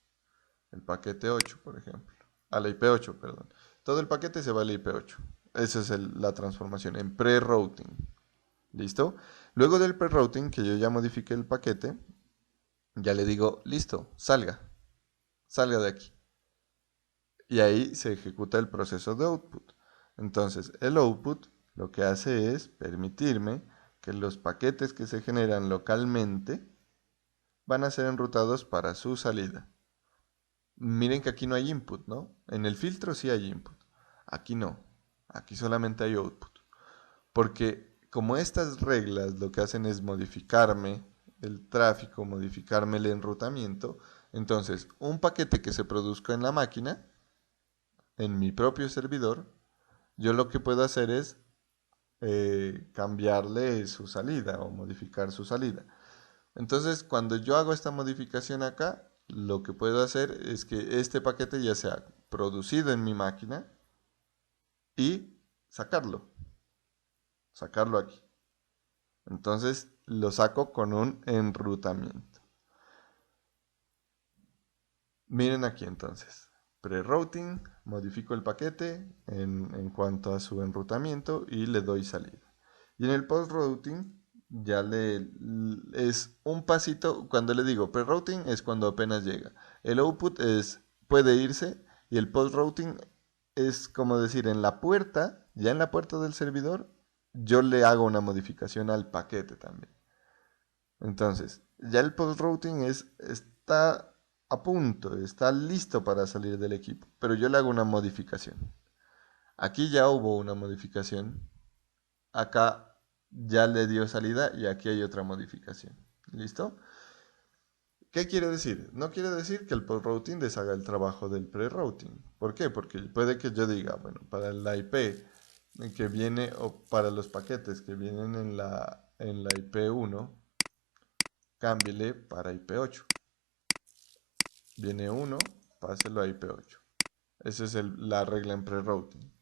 El paquete 8, por ejemplo. A la IP8, perdón. Todo el paquete se va a la IP8. Esa es la transformación en pre-routing. ¿Listo? Luego del pre-routing, que yo ya modifiqué el paquete, ya le digo: listo, salga. Salga de aquí. Y ahí se ejecuta el proceso de output. Entonces, el output lo que hace es permitirme que los paquetes que se generan localmente van a ser enrutados para su salida. Miren que aquí no hay input, ¿no? En el filtro sí hay input. Aquí no. Aquí solamente hay output. Porque como estas reglas lo que hacen es modificarme el tráfico, modificarme el enrutamiento, entonces un paquete que se produzca en la máquina, en mi propio servidor, yo lo que puedo hacer es cambiarle su salida o modificar su salida. Entonces, cuando yo hago esta modificación acá, lo que puedo hacer es que este paquete ya sea producido en mi máquina y sacarlo aquí. Entonces, lo saco con un enrutamiento. Miren aquí entonces. Pre-routing, modifico el paquete en cuanto a su enrutamiento y le doy salida. Y en el post-routing ya es un pasito. Cuando le digo pre-routing es cuando apenas llega. El output puede irse, y el post-routing es como decir, en la puerta, ya en la puerta del servidor, yo le hago una modificación al paquete también. Entonces, ya el post-routing está a punto, está listo para salir del equipo, pero yo le hago una modificación. Aquí ya hubo una modificación, acá ya le dio salida y aquí hay otra modificación. ¿Listo? ¿Qué quiere decir? No quiere decir que el post-routing deshaga el trabajo del pre-routing. ¿Por qué? Porque puede que yo diga: bueno, para la IP que viene, o para los paquetes que vienen en la IP1, cámbiele para IP8. Viene uno, páselo a IP8. Esa es la regla en pre-routing.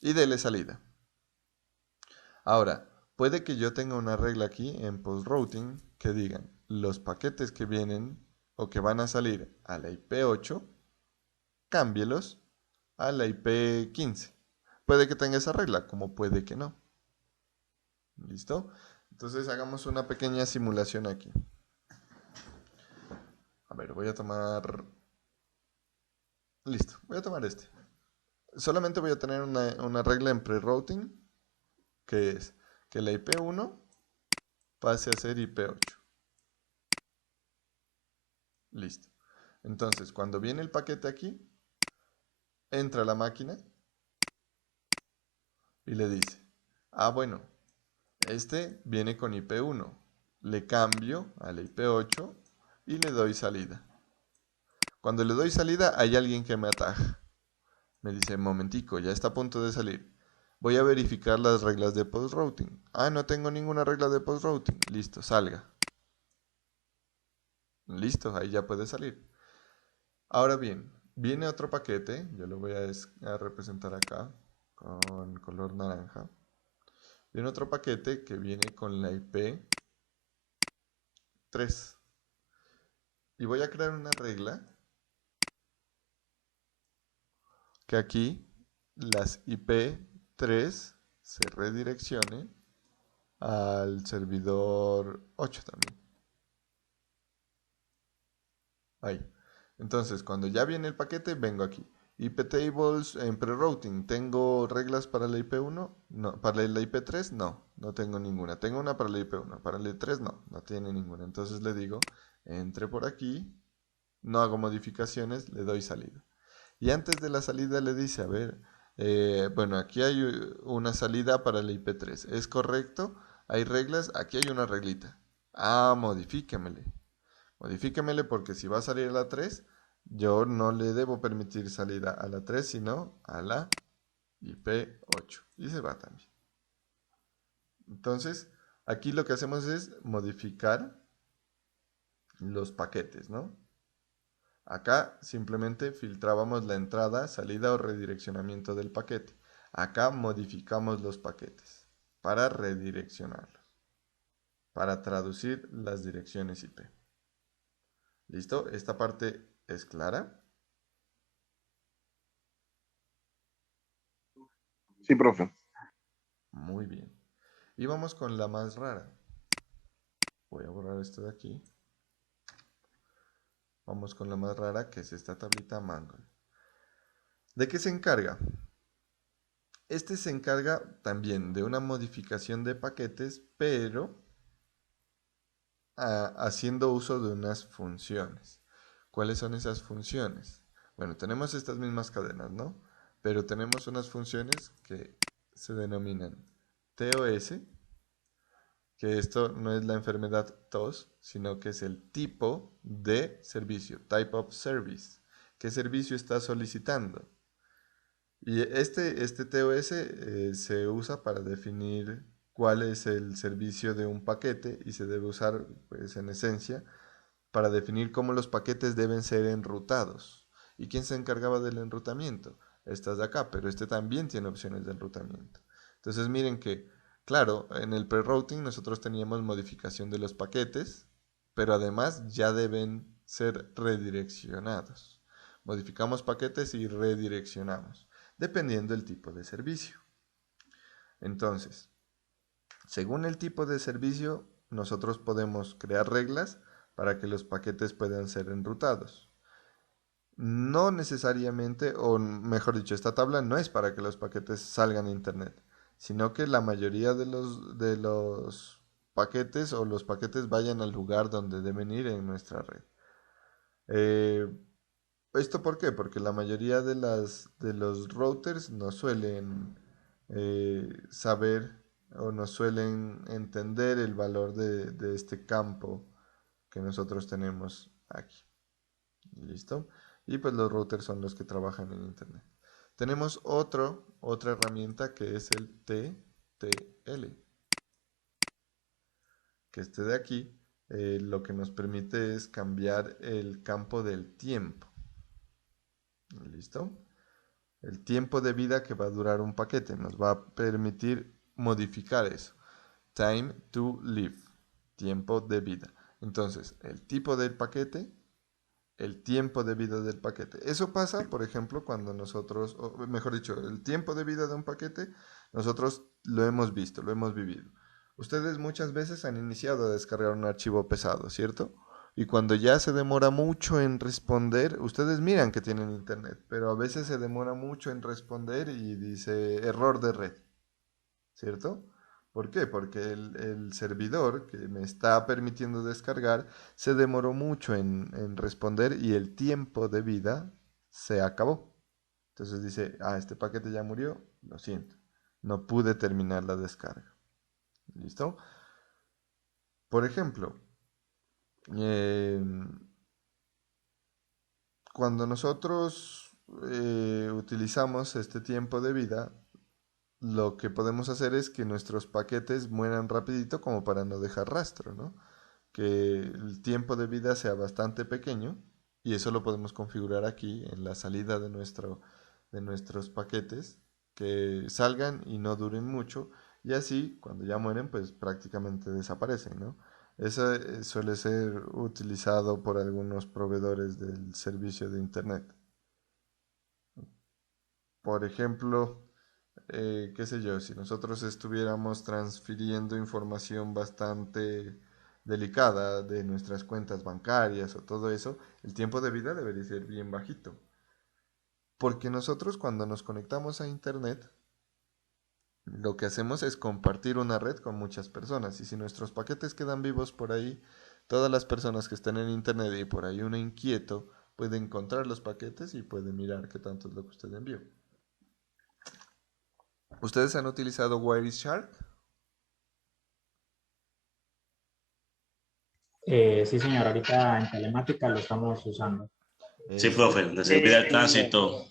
Y dele salida. Ahora, puede que yo tenga una regla aquí en post-routing que digan: los paquetes que vienen o que van a salir a la IP8, cámbielos a la IP15. Puede que tenga esa regla, como puede que no. ¿Listo? Entonces hagamos una pequeña simulación aquí. A ver, voy a tomar... Listo, voy a tomar este. Solamente voy a tener una regla en pre-routing, que es que la IP1 pase a ser IP8. Listo. Entonces, cuando viene el paquete aquí, entra a la máquina y le dice: bueno, este viene con IP1. Le cambio a la IP8 y le doy salida. Cuando le doy salida, hay alguien que me ataja. Me dice: momentico, ya está a punto de salir. Voy a verificar las reglas de post-routing. No tengo ninguna regla de post-routing. Listo, salga. Listo, ahí ya puede salir. Ahora bien, viene otro paquete. Yo lo voy a representar acá con color naranja. Viene otro paquete que viene con la IP 3. Y voy a crear una regla que aquí las IP3 se redireccione al servidor 8 también. Ahí. Entonces, cuando ya viene el paquete, vengo aquí. IP-tables en pre-routing. ¿Tengo reglas para la IP1? No. ¿Para la IP3? No, no tengo ninguna. Tengo una para la IP1. Para la IP3 no, no tiene ninguna. Entonces le digo, entre por aquí, no hago modificaciones, le doy salida. Y antes de la salida le dice, a ver, bueno, aquí hay una salida para la IP3. ¿Es correcto? ¿Hay reglas? Aquí hay una reglita. Ah, modifíquemele. Modifíquemele porque si va a salir a la 3, yo no le debo permitir salida a la 3, sino a la IP8. Y se va también. Entonces, aquí lo que hacemos es modificar los paquetes, ¿no? Acá simplemente filtrábamos la entrada, salida o redireccionamiento del paquete. Acá modificamos los paquetes para redireccionarlos, para traducir las direcciones IP. ¿Listo? ¿Esta parte es clara? Sí, profe. Muy bien. Y vamos con la más rara. Voy a borrar esto de aquí. Vamos con la más rara, que es esta tablita Mangle. ¿De qué se encarga? Este se encarga también de una modificación de paquetes, pero haciendo uso de unas funciones. ¿Cuáles son esas funciones? Bueno, tenemos estas mismas cadenas, ¿no? Pero tenemos unas funciones que se denominan TOS, que esto no es la enfermedad tos, sino que es el tipo de servicio, type of service. ¿Qué servicio está solicitando? Y este TOS se usa para definir cuál es el servicio de un paquete y se debe usar, pues, en esencia, para definir cómo los paquetes deben ser enrutados. ¿Y quién se encargaba del enrutamiento? Estas de acá, pero este también tiene opciones de enrutamiento. Entonces miren que, claro, en el pre-routing nosotros teníamos modificación de los paquetes, pero además ya deben ser redireccionados. Modificamos paquetes y redireccionamos, dependiendo del tipo de servicio. Entonces, según el tipo de servicio, nosotros podemos crear reglas para que los paquetes puedan ser enrutados. No necesariamente, o mejor dicho, esta tabla no es para que los paquetes salgan a internet, sino que la mayoría de los paquetes o los paquetes vayan al lugar donde deben ir en nuestra red. Eh, ¿Esto por qué? Porque la mayoría de los routers no suelen saber o no suelen entender el valor de este campo que nosotros tenemos aquí. ¿Listo? Y pues los routers son los que trabajan en internet. Tenemos otra herramienta que es el TTL, que este de aquí lo que nos permite es cambiar el campo del tiempo. ¿Listo? El tiempo de vida que va a durar un paquete nos va a permitir modificar eso. Time to live, tiempo de vida. Entonces, el tipo del paquete, el tiempo de vida del paquete. Eso pasa, por ejemplo, cuando nosotros, o mejor dicho, el tiempo de vida de un paquete, nosotros lo hemos visto, lo hemos vivido. Ustedes muchas veces han iniciado a descargar un archivo pesado, ¿cierto? Y cuando ya se demora mucho en responder, ustedes miran que tienen internet, pero a veces se demora mucho en responder y dice error de red, ¿cierto? ¿Por qué? Porque el servidor que me está permitiendo descargar se demoró mucho en responder y el tiempo de vida se acabó. Entonces dice, este paquete ya murió, lo siento, no pude terminar la descarga. ¿Listo? Por ejemplo, eh, cuando nosotros utilizamos este tiempo de vida, lo que podemos hacer es que nuestros paquetes mueran rapidito como para no dejar rastro, ¿no? Que el tiempo de vida sea bastante pequeño y eso lo podemos configurar aquí en la salida de nuestros paquetes, que salgan y no duren mucho y así cuando ya mueren pues prácticamente desaparecen, ¿no? Eso suele ser utilizado por algunos proveedores del servicio de internet. por ejemplo, qué sé yo, si nosotros estuviéramos transfiriendo información bastante delicada de nuestras cuentas bancarias o todo eso, el tiempo de vida debería ser bien bajito. Porque nosotros cuando nos conectamos a Internet, lo que hacemos es compartir una red con muchas personas. Y si nuestros paquetes quedan vivos por ahí, todas las personas que estén en Internet y por ahí uno inquieto puede encontrar los paquetes y puede mirar qué tanto es lo que usted envió. ¿Ustedes han utilizado Wireshark? Sí, señor, ahorita en telemática lo estamos usando. Sí, Es, profe, de seguridad del Sí, tránsito.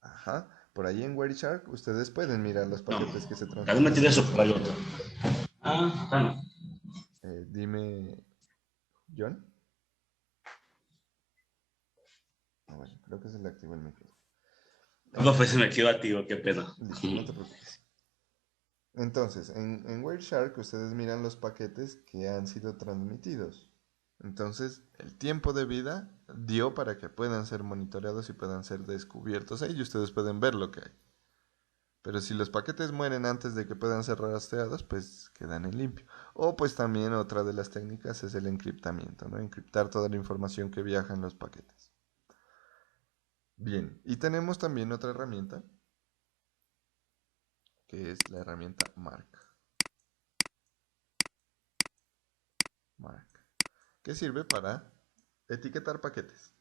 ajá, por ahí en Wireshark ustedes pueden mirar los No, paquetes que se ya no me transfieren tiré entre eso por ahí personas. otro. Ah, bueno. Dime, John. Ah, bueno, creo que se le activó el micrófono. Profe, se me quedó activo, qué pena. Listo, no te preocupes. Entonces, en Wireshark ustedes miran los paquetes que han sido transmitidos. Entonces, el tiempo de vida dio para que puedan ser monitoreados y puedan ser descubiertos ahí y ustedes pueden ver lo que hay. Pero si los paquetes mueren antes de que puedan ser rastreados, pues quedan en limpio. O pues también otra de las técnicas es el encriptamiento, ¿no? Encriptar toda la información que viaja en los paquetes. Bien, y tenemos también otra herramienta, que es la herramienta Mark. Mark, que sirve para etiquetar paquetes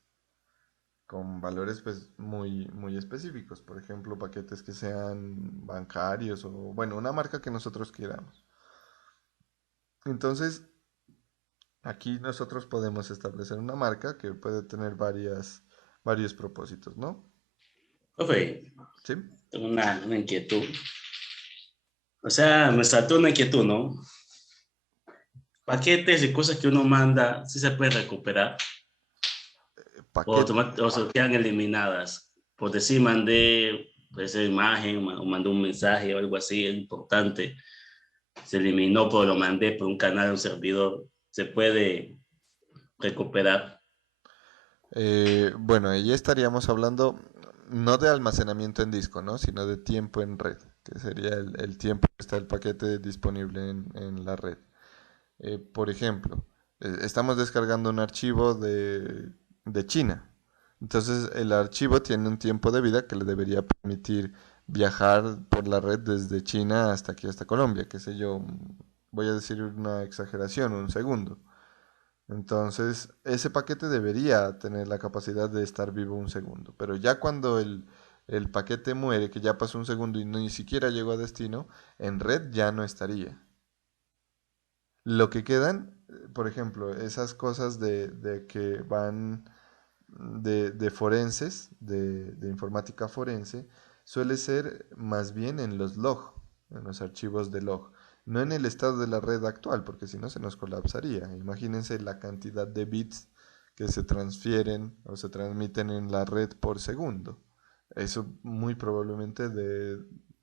con valores pues muy específicos. Por ejemplo, paquetes que sean bancarios o bueno, una marca que nosotros queramos. Entonces, aquí nosotros podemos establecer una marca que puede tener varios propósitos, ¿no? Profe, ¿Sí? tengo una inquietud. O sea, me saltó una inquietud, ¿no? Paquetes y cosas que uno manda, ¿sí se puede recuperar? Paquete, O se quedan eliminadas. Por decir, mandé esa imagen o mandé un mensaje o algo así, es importante. Se eliminó, pero lo mandé por un canal de un servidor. ¿Se puede recuperar? bueno, ahí estaríamos hablando no de almacenamiento en disco, ¿no? Sino de tiempo en red, que sería el tiempo que está el paquete disponible en la red. Por ejemplo, estamos descargando un archivo de China. Entonces el archivo tiene un tiempo de vida que le debería permitir viajar por la red desde China hasta aquí, hasta Colombia, qué sé yo, voy a decir una exageración, un segundo. Entonces ese paquete debería tener la capacidad de estar vivo un segundo. Pero ya cuando el paquete muere, que ya pasó un segundo y ni siquiera llegó a destino, en red ya no estaría. Lo que quedan, por ejemplo, esas cosas de que van de forenses, de informática forense, suele ser más bien en los log, en los archivos de log, no en el estado de la red actual, porque si no se nos colapsaría. Imagínense la cantidad de bits que se transfieren o se transmiten en la red por segundo. Eso muy probablemente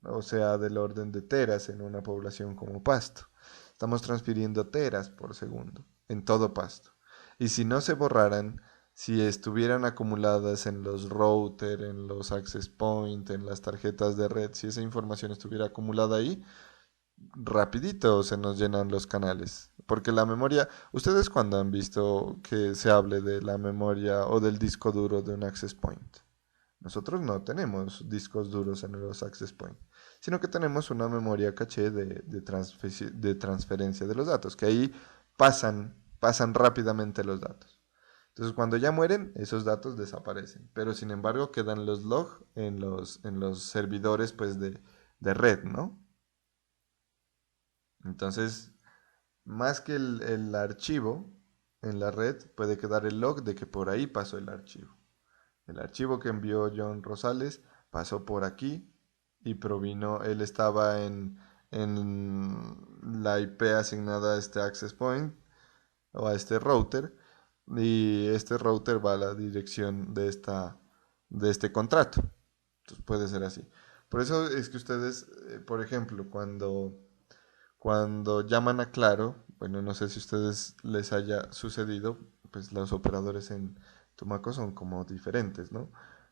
o sea, del orden de teras en una población como Pasto. Estamos transfiriendo teras por segundo en todo Pasto. Y si no se borraran, si estuvieran acumuladas en los routers, en los access point, en las tarjetas de red, si esa información estuviera acumulada ahí, rapidito se nos llenan los canales. Porque la memoria, ¿ustedes cuando han visto que se hable de la memoria o del disco duro de un access point? Nosotros no tenemos discos duros en los access point, sino que tenemos una memoria caché de transferencia de los datos, que ahí pasan rápidamente los datos. Entonces, cuando ya mueren, esos datos desaparecen, pero sin embargo quedan los logs en los servidores pues, de red, ¿no? Entonces, más que el archivo en la red, puede quedar el log de que por ahí pasó el archivo. El archivo que envió John Rosales pasó por aquí y provino, él estaba en la IP asignada a este access point o a este router y este router va a la dirección de este contrato. Entonces puede ser así. Por eso es que ustedes, por ejemplo, cuando llaman a Claro, bueno, no sé si a ustedes les haya sucedido, pues los operadores en Tumaco son como diferentes, ¿no?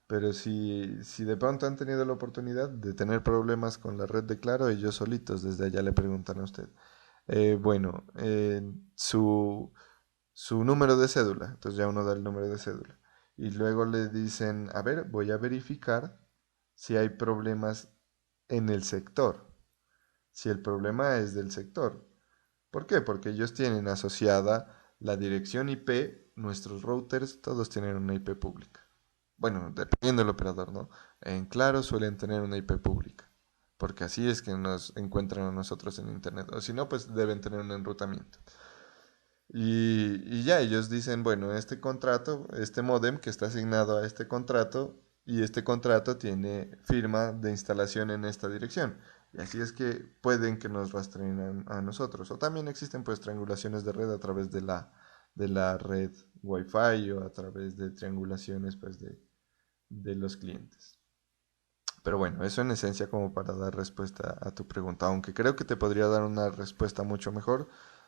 Pero si de pronto han tenido la oportunidad de tener problemas con la red de Claro, ellos solitos desde allá le preguntan a usted. Bueno, su número de cédula. Entonces ya uno da el número de cédula. Y luego le dicen, a ver, voy a verificar si hay problemas en el sector. Si el problema es del sector. ¿Por qué? Porque ellos tienen asociada la dirección IP, nuestros routers, todos tienen una IP pública. Bueno, dependiendo del operador, ¿no? En Claro suelen tener una IP pública, porque así es que nos encuentran a nosotros en Internet. O si no, pues deben tener un enrutamiento. Y ya ellos dicen, bueno, este contrato, este modem que está asignado a este contrato y este contrato tiene firma de instalación en esta dirección. Y así es que pueden que nos rastreen a nosotros. O también existen pues triangulaciones de red a través de la red Wi-Fi o a través de triangulaciones pues de los clientes. Pero bueno, eso en esencia como para dar respuesta a tu pregunta, aunque creo que te podría dar una respuesta mucho mejor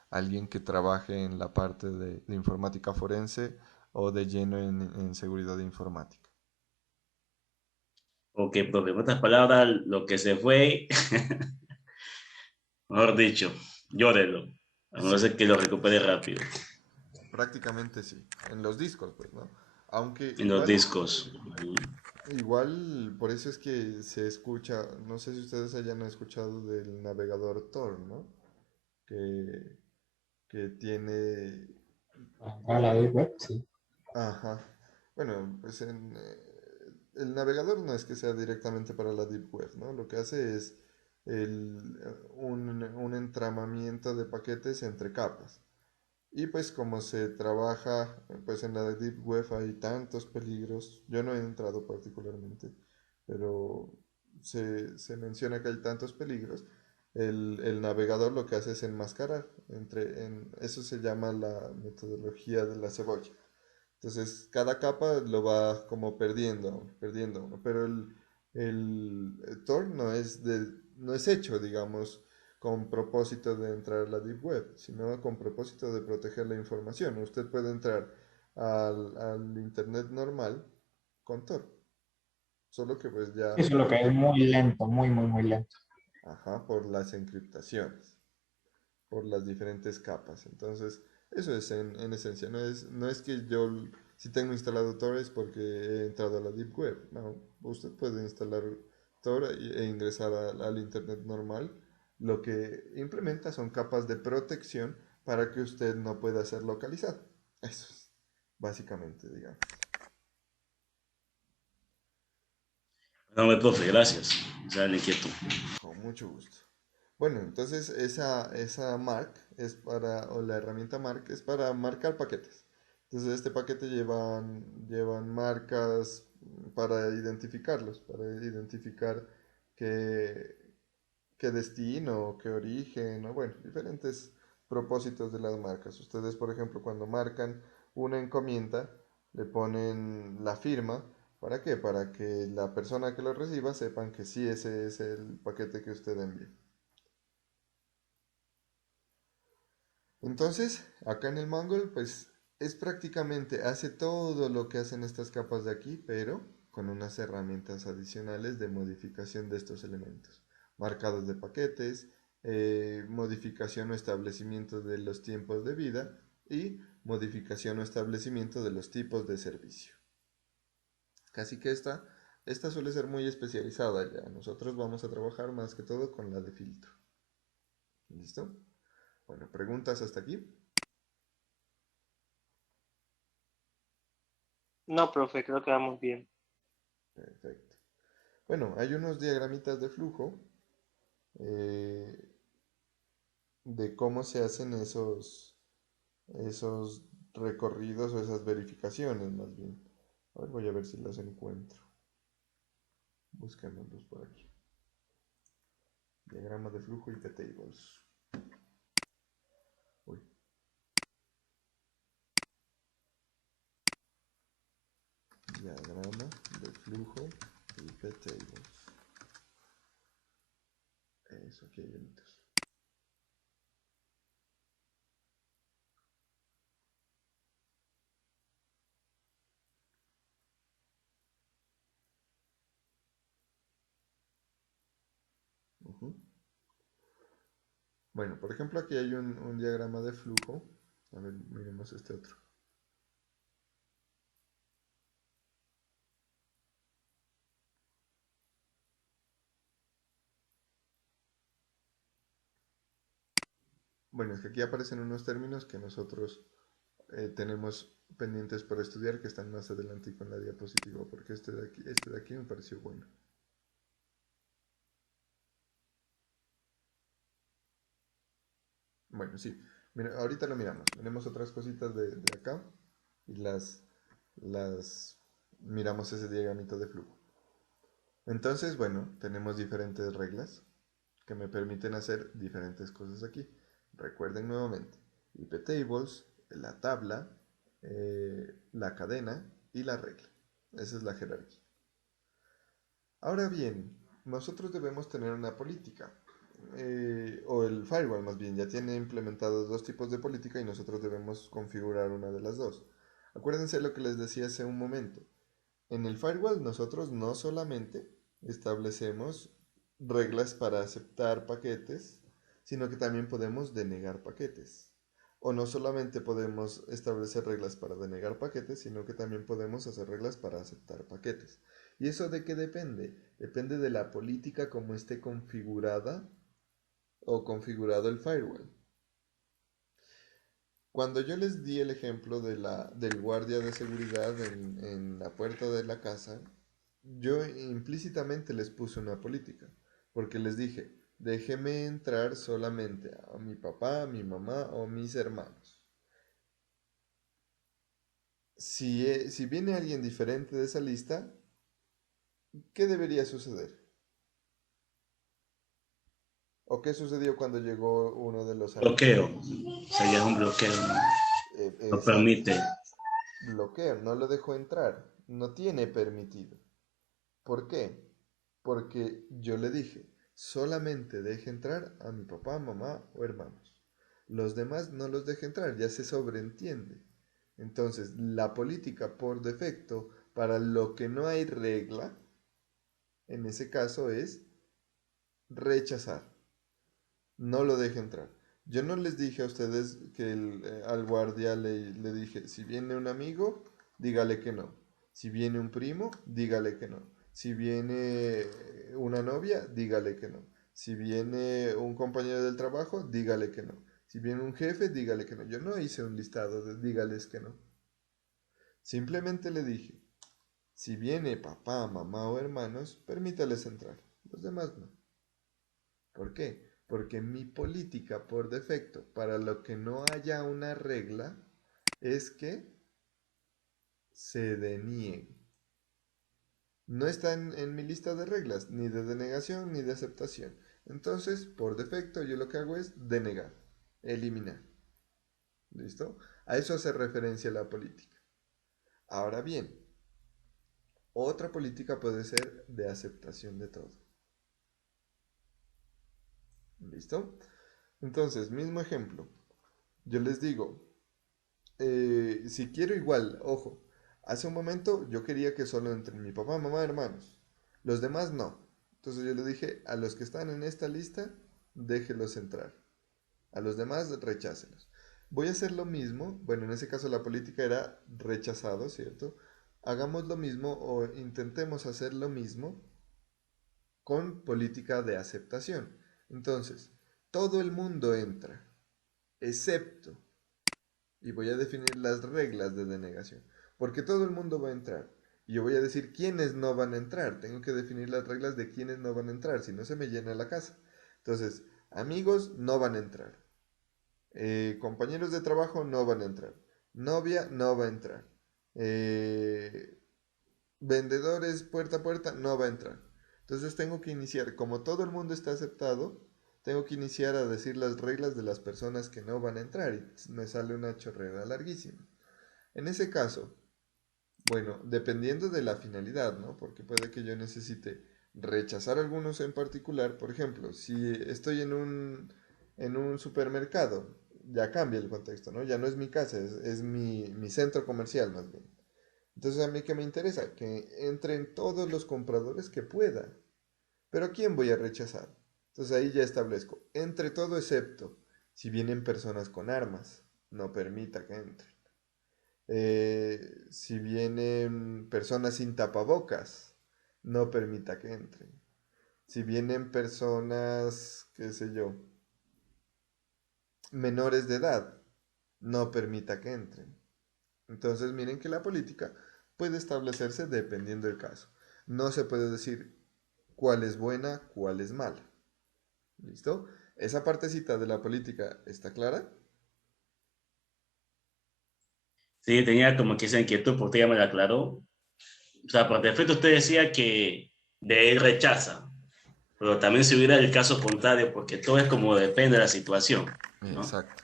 alguien que trabaje en la parte de informática forense o de lleno en seguridad informática. Ok, profe, en otras palabras, lo que se fue, mejor dicho, llórelo. A no Sí, ser que lo recupere rápido prácticamente sí, en los discos pues, ¿no? Aunque en los igual, discos. Ujú. igual por eso es que se escucha, no sé si ustedes hayan escuchado del navegador Tor, ¿no? Que, que tiene, Para entrar a la Deep Web, sí. ajá, bueno, pues el navegador no es que sea directamente para la Deep Web, ¿no? Lo que hace es un entramamiento de paquetes entre capas. Y pues como se trabaja, pues en la Deep Web hay tantos peligros, yo no he entrado particularmente, pero se menciona que hay tantos peligros, el navegador lo que hace es enmascarar, eso se llama la metodología de la cebolla. Entonces, cada capa lo va como perdiendo uno, pero el Tor no es hecho, digamos, con propósito de entrar a la Deep Web, sino con propósito de proteger la información. Usted puede entrar al Internet normal con Tor, solo que pues ya, Eso es lo que es muy lento, muy lento. ajá, por las encriptaciones, por las diferentes capas. Entonces, eso es en esencia. No es que yo, si tengo instalado Tor es porque he entrado a la Deep Web. No, usted puede instalar Tor e ingresar al Internet normal. Lo que implementa son capas de protección para que usted no pueda ser localizado. Eso es, básicamente, digamos. No, profe, gracias. Ya le inquieto. Con mucho gusto. Bueno, entonces esa mark es o la herramienta mark es para marcar paquetes. Entonces este paquete llevan marcas para identificarlos, para identificar qué, qué destino, qué origen, o bueno, diferentes propósitos de las marcas. Ustedes, por ejemplo, cuando marcan una encomienda, le ponen la firma. ¿Para qué? Para que la persona que lo reciba sepan que sí, ese es el paquete que usted envió. Entonces, acá en el Mongol, pues es prácticamente, hace todo lo que hacen estas capas de aquí, pero con unas herramientas adicionales de modificación de estos elementos. Marcados de paquetes, modificación o establecimiento de los tiempos de vida y modificación o establecimiento de los tipos de servicio. Casi que esta suele ser muy especializada ya. Nosotros vamos a trabajar más que todo con la de filtro. ¿Listo? Bueno, preguntas hasta aquí. No, profe, creo que vamos bien. Perfecto. Bueno, hay unos diagramitas de flujo eh, de cómo se hacen esos recorridos o esas verificaciones, más bien. A ver, voy a ver si las encuentro. Busquémoslos por aquí. Diagrama de flujo y P-tables. Uy, diagrama de flujo y P-tables. Eso, aquí hay unitos. Ujú. Bueno, por ejemplo, aquí hay un diagrama de flujo. A ver, miremos este otro. Bueno, es que aquí aparecen unos términos que nosotros tenemos pendientes para estudiar que están más adelante con la diapositiva, porque este de aquí me pareció bueno. Bueno, sí. Mira, ahorita lo miramos. Miremos otras cositas de acá y las miramos ese diagramito de flujo. Entonces, bueno, tenemos diferentes reglas que me permiten hacer diferentes cosas aquí. Recuerden nuevamente, iptables, la tabla, la cadena y la regla. Esa es la jerarquía. Ahora bien, nosotros debemos tener una política, o el firewall más bien, ya tiene implementados dos tipos de política y nosotros debemos configurar una de las dos. Acuérdense lo que les decía hace un momento. En el firewall nosotros no solamente establecemos reglas para aceptar paquetes, sino que también podemos denegar paquetes. O no solamente podemos establecer reglas para denegar paquetes, sino que también podemos hacer reglas para aceptar paquetes. ¿Y eso de qué depende? Depende de la política como esté configurada o configurado el firewall. Cuando yo les di el ejemplo del guardia de seguridad en la puerta de la casa, yo implícitamente les puse una política, porque les dije, déjeme entrar solamente a mi papá, a mi mamá o mis hermanos. Si viene alguien diferente de esa lista, ¿qué debería suceder? ¿O qué sucedió cuando llegó uno de los Bloqueo. amigos? Sería un bloqueo. No Exacto. permite. Bloqueo, no lo dejó entrar, no tiene permitido. ¿Por qué? Porque yo le dije, solamente deje entrar a mi papá, mamá o hermanos. Los demás no los deje entrar, ya se sobreentiende. Entonces, la política por defecto, para lo que no hay regla, en ese caso es rechazar. No lo deje entrar. Yo no les dije a ustedes que al guardia le dije, si viene un amigo, dígale que no. Si viene un primo, dígale que no. Si viene una novia, dígale que no. Si viene un compañero del trabajo, dígale que no. Si viene un jefe, dígale que no. Yo no hice un listado de dígales que no. Simplemente le dije, si viene papá, mamá o hermanos, permítales entrar. Los demás no. ¿Por qué? Porque mi política por defecto, para lo que no haya una regla, es que se deniegue. No está en mi lista de reglas, ni de denegación ni de aceptación. Entonces, por defecto, yo lo que hago es denegar, eliminar. ¿Listo? A eso hace referencia la política. Ahora bien, otra política puede ser de aceptación de todo. ¿Listo? Entonces, mismo ejemplo. Yo les digo, si quiero igual, ojo, hace un momento yo quería que solo entre mi papá, mamá, hermanos. Los demás no. Entonces yo le dije, a los que están en esta lista, déjelos entrar. A los demás, rechácelos. Voy a hacer lo mismo. Bueno, en ese caso la política era rechazado, ¿cierto? Hagamos lo mismo o intentemos hacer lo mismo con política de aceptación. Entonces, todo el mundo entra, excepto, y voy a definir las reglas de denegación, porque todo el mundo va a entrar. Y yo voy a decir quiénes no van a entrar. Tengo que definir las reglas de quiénes no van a entrar, si no se me llena la casa. Entonces, amigos no van a entrar. Compañeros de trabajo no van a entrar. Novia no va a entrar. Eh, vendedores puerta a puerta no va a entrar. Entonces tengo que iniciar, como todo el mundo está aceptado, tengo que iniciar a decir las reglas de las personas que no van a entrar y me sale una chorrera larguísima. En ese caso, bueno, dependiendo de la finalidad, ¿no? Porque puede que yo necesite rechazar algunos en particular. Por ejemplo, si estoy en un supermercado, ya cambia el contexto, ¿no? Ya no es mi casa, es mi centro comercial más bien. Entonces a mí que me interesa que entren todos los compradores que pueda. Pero ¿a quién voy a rechazar? Entonces ahí ya establezco, entre todo excepto, si vienen personas con armas, no permita que entren. Si vienen personas sin tapabocas, no permita que entren. Si vienen personas, qué sé yo, menores de edad, no permita que entren. Entonces miren que la política puede establecerse dependiendo del caso. No se puede decir cuál es buena, cuál es mala. ¿Listo? Esa partecita de la política está clara. Sí, tenía como que esa inquietud, porque ya me la aclaró. O sea, por defecto usted decía que de él rechaza, pero también si hubiera el caso contrario, porque todo es como depende de la situación, ¿no? Exacto.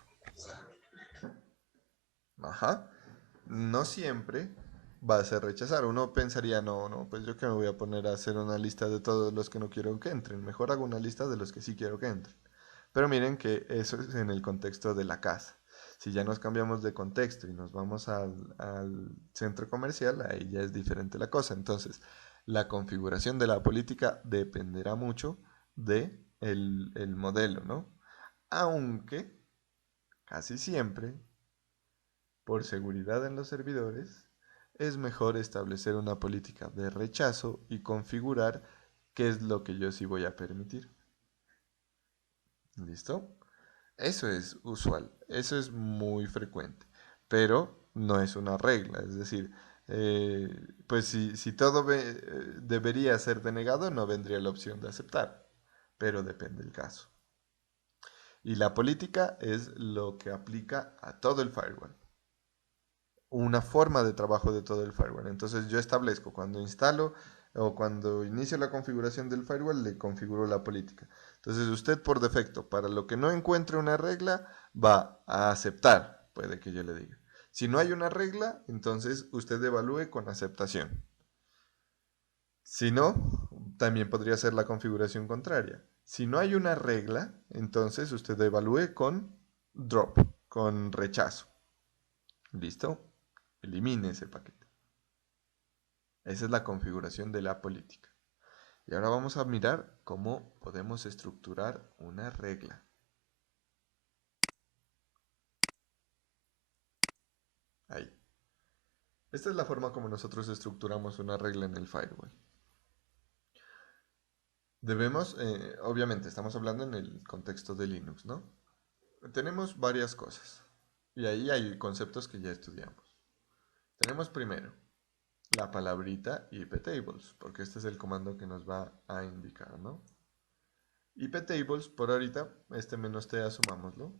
Ajá. No siempre va a ser rechazar. Uno pensaría, no, no, pues yo que me voy a poner a hacer una lista de todos los que no quiero que entren. Mejor hago una lista de los que sí quiero que entren. Pero miren que eso es en el contexto de la casa. Si ya nos cambiamos de contexto y nos vamos al centro comercial, ahí ya es diferente la cosa. Entonces, la configuración de la política dependerá mucho de el modelo, ¿no? Aunque casi siempre, por seguridad en los servidores, es mejor establecer una política de rechazo y configurar qué es lo que yo sí voy a permitir. ¿Listo? Eso es usual, eso es muy frecuente, pero no es una regla. Es decir, eh, pues si todo debería ser denegado, no vendría la opción de aceptar, pero depende del caso. Y la política es lo que aplica a todo el firewall, una forma de trabajo de todo el firewall. Entonces yo establezco cuando instalo o cuando inicio la configuración del firewall, le configuro la política. Entonces usted por defecto, para lo que no encuentre una regla, va a aceptar, puede que yo le diga. Si no hay una regla, entonces usted evalúe con aceptación. Si no, también podría ser la configuración contraria. Si no hay una regla, entonces usted evalúe con drop, con rechazo. ¿Listo? Elimine ese paquete. Esa es la configuración de la política. Y ahora vamos a mirar cómo podemos estructurar una regla. Ahí. Esta es la forma como nosotros estructuramos una regla en el firewall. Debemos, obviamente, estamos hablando en el contexto de Linux, ¿no? Tenemos varias cosas. Y ahí hay conceptos que ya estudiamos. Tenemos primero la palabrita iptables, porque este es el comando que nos va a indicar, ¿no? iptables, por ahorita, este menos t asumámoslo.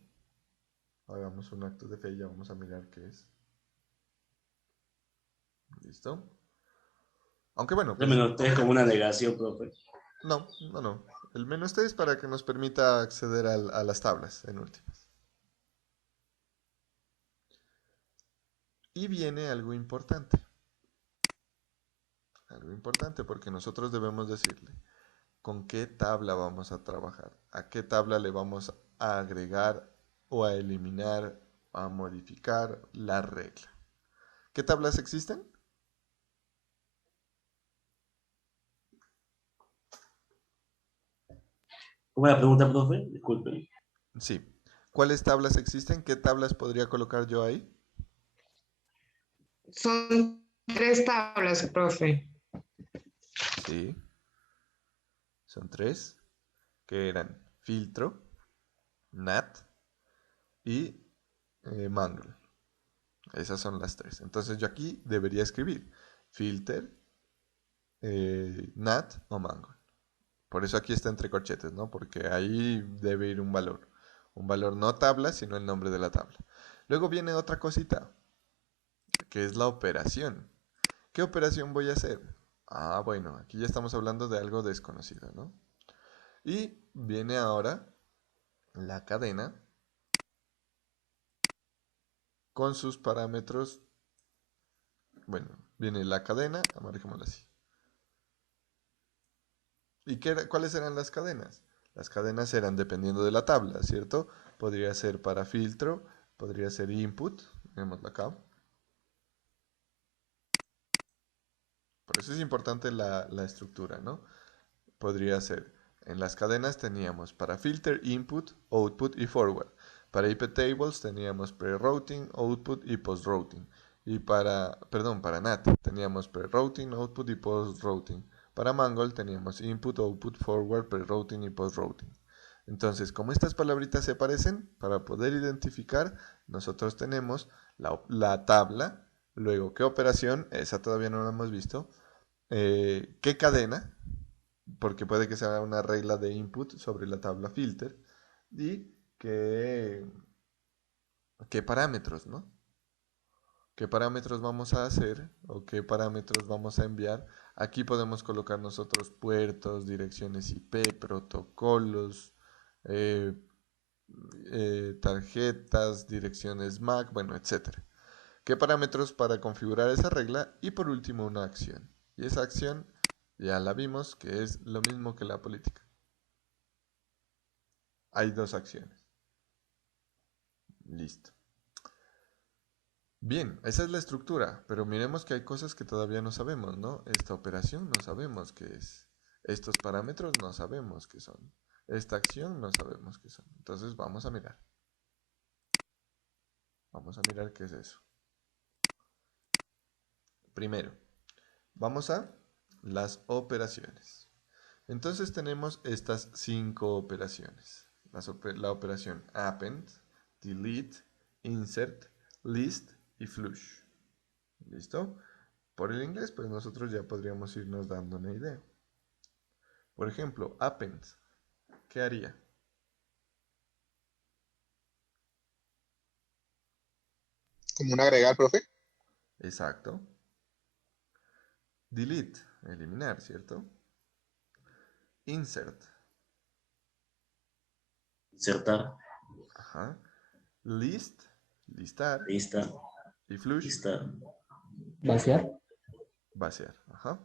Hagamos un acto de fe y ya vamos a mirar qué es. ¿Listo? Aunque bueno, Yo pues me noté como una negación, profe. no. El menos t es para que nos permita acceder a las tablas en últimas. Y viene algo importante. Algo importante porque nosotros debemos decirle con qué tabla vamos a trabajar, a qué tabla le vamos a agregar o a eliminar, a modificar la regla. ¿Qué tablas existen? ¿Cómo la pregunta, profe? Disculpe. Sí. ¿Cuáles tablas existen? ¿Qué tablas podría colocar yo ahí? Son 3 tablas, profe. Sí, son tres, que eran filtro, NAT y Mangle. Esas son las tres. Entonces yo aquí debería escribir filter, NAT o Mangle. Por eso aquí está entre corchetes, ¿no? Porque ahí debe ir un valor. Un valor no tabla, sino el nombre de la tabla. Luego viene otra cosita, que es la operación. ¿Qué operación voy a hacer? Ah, bueno, aquí ya estamos hablando de algo desconocido, ¿no? Y viene ahora la cadena con sus parámetros. Bueno, viene la cadena, marquémosla así. ¿Y cuáles eran las cadenas? Las cadenas eran dependiendo de la tabla, ¿cierto? Podría ser para filtro, podría ser input, veámoslo acá. Por eso es importante la estructura, ¿no? Podría ser en las cadenas teníamos para filter, input, output y forward. Para iptables teníamos pre-routing, output y post-routing. Y para NAT teníamos pre-routing, output y post-routing. Para Mangold teníamos input, output, forward, pre-routing y post-routing. Entonces, como estas palabritas se parecen, para poder identificar, nosotros tenemos la tabla, luego qué operación, esa todavía no la hemos visto, qué cadena, porque puede que sea una regla de input sobre la tabla filter, y qué parámetros, ¿no? ¿Qué parámetros vamos a hacer o qué parámetros vamos a enviar? Aquí podemos colocar nosotros puertos, direcciones IP, protocolos, eh, tarjetas, direcciones MAC, bueno, etcétera. ¿Qué parámetros para configurar esa regla? Y por último, una acción. Y esa acción ya la vimos que es lo mismo que la política. Hay dos acciones. Listo. Bien, esa es la estructura, pero miremos que hay cosas que todavía no sabemos, ¿no? Esta operación no sabemos qué es. Estos parámetros no sabemos qué son. Esta acción no sabemos qué son. Entonces vamos a mirar. Vamos a mirar qué es eso. Primero, vamos a las operaciones. Entonces tenemos estas 5 operaciones. La operación append, delete, insert, list y flush. ¿Listo? Por el inglés, pues nosotros ya podríamos irnos dando una idea. Por ejemplo, append, ¿qué haría? Como un agregar, profe. Exacto. Delete, eliminar, ¿cierto? Insert. Insertar. Ajá. List, listar. Lista. Y flush, Lista. Vaciar. vaciar. Ajá.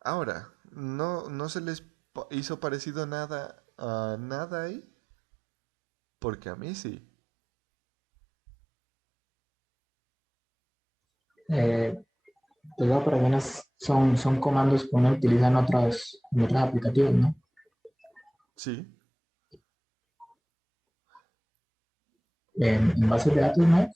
Ahora, no se les hizo parecido nada a nada ahí, porque a mí sí. Pues las operaciones son comandos que uno utiliza en otros aplicativos, ¿no? Sí. En bases de datos, ¿no?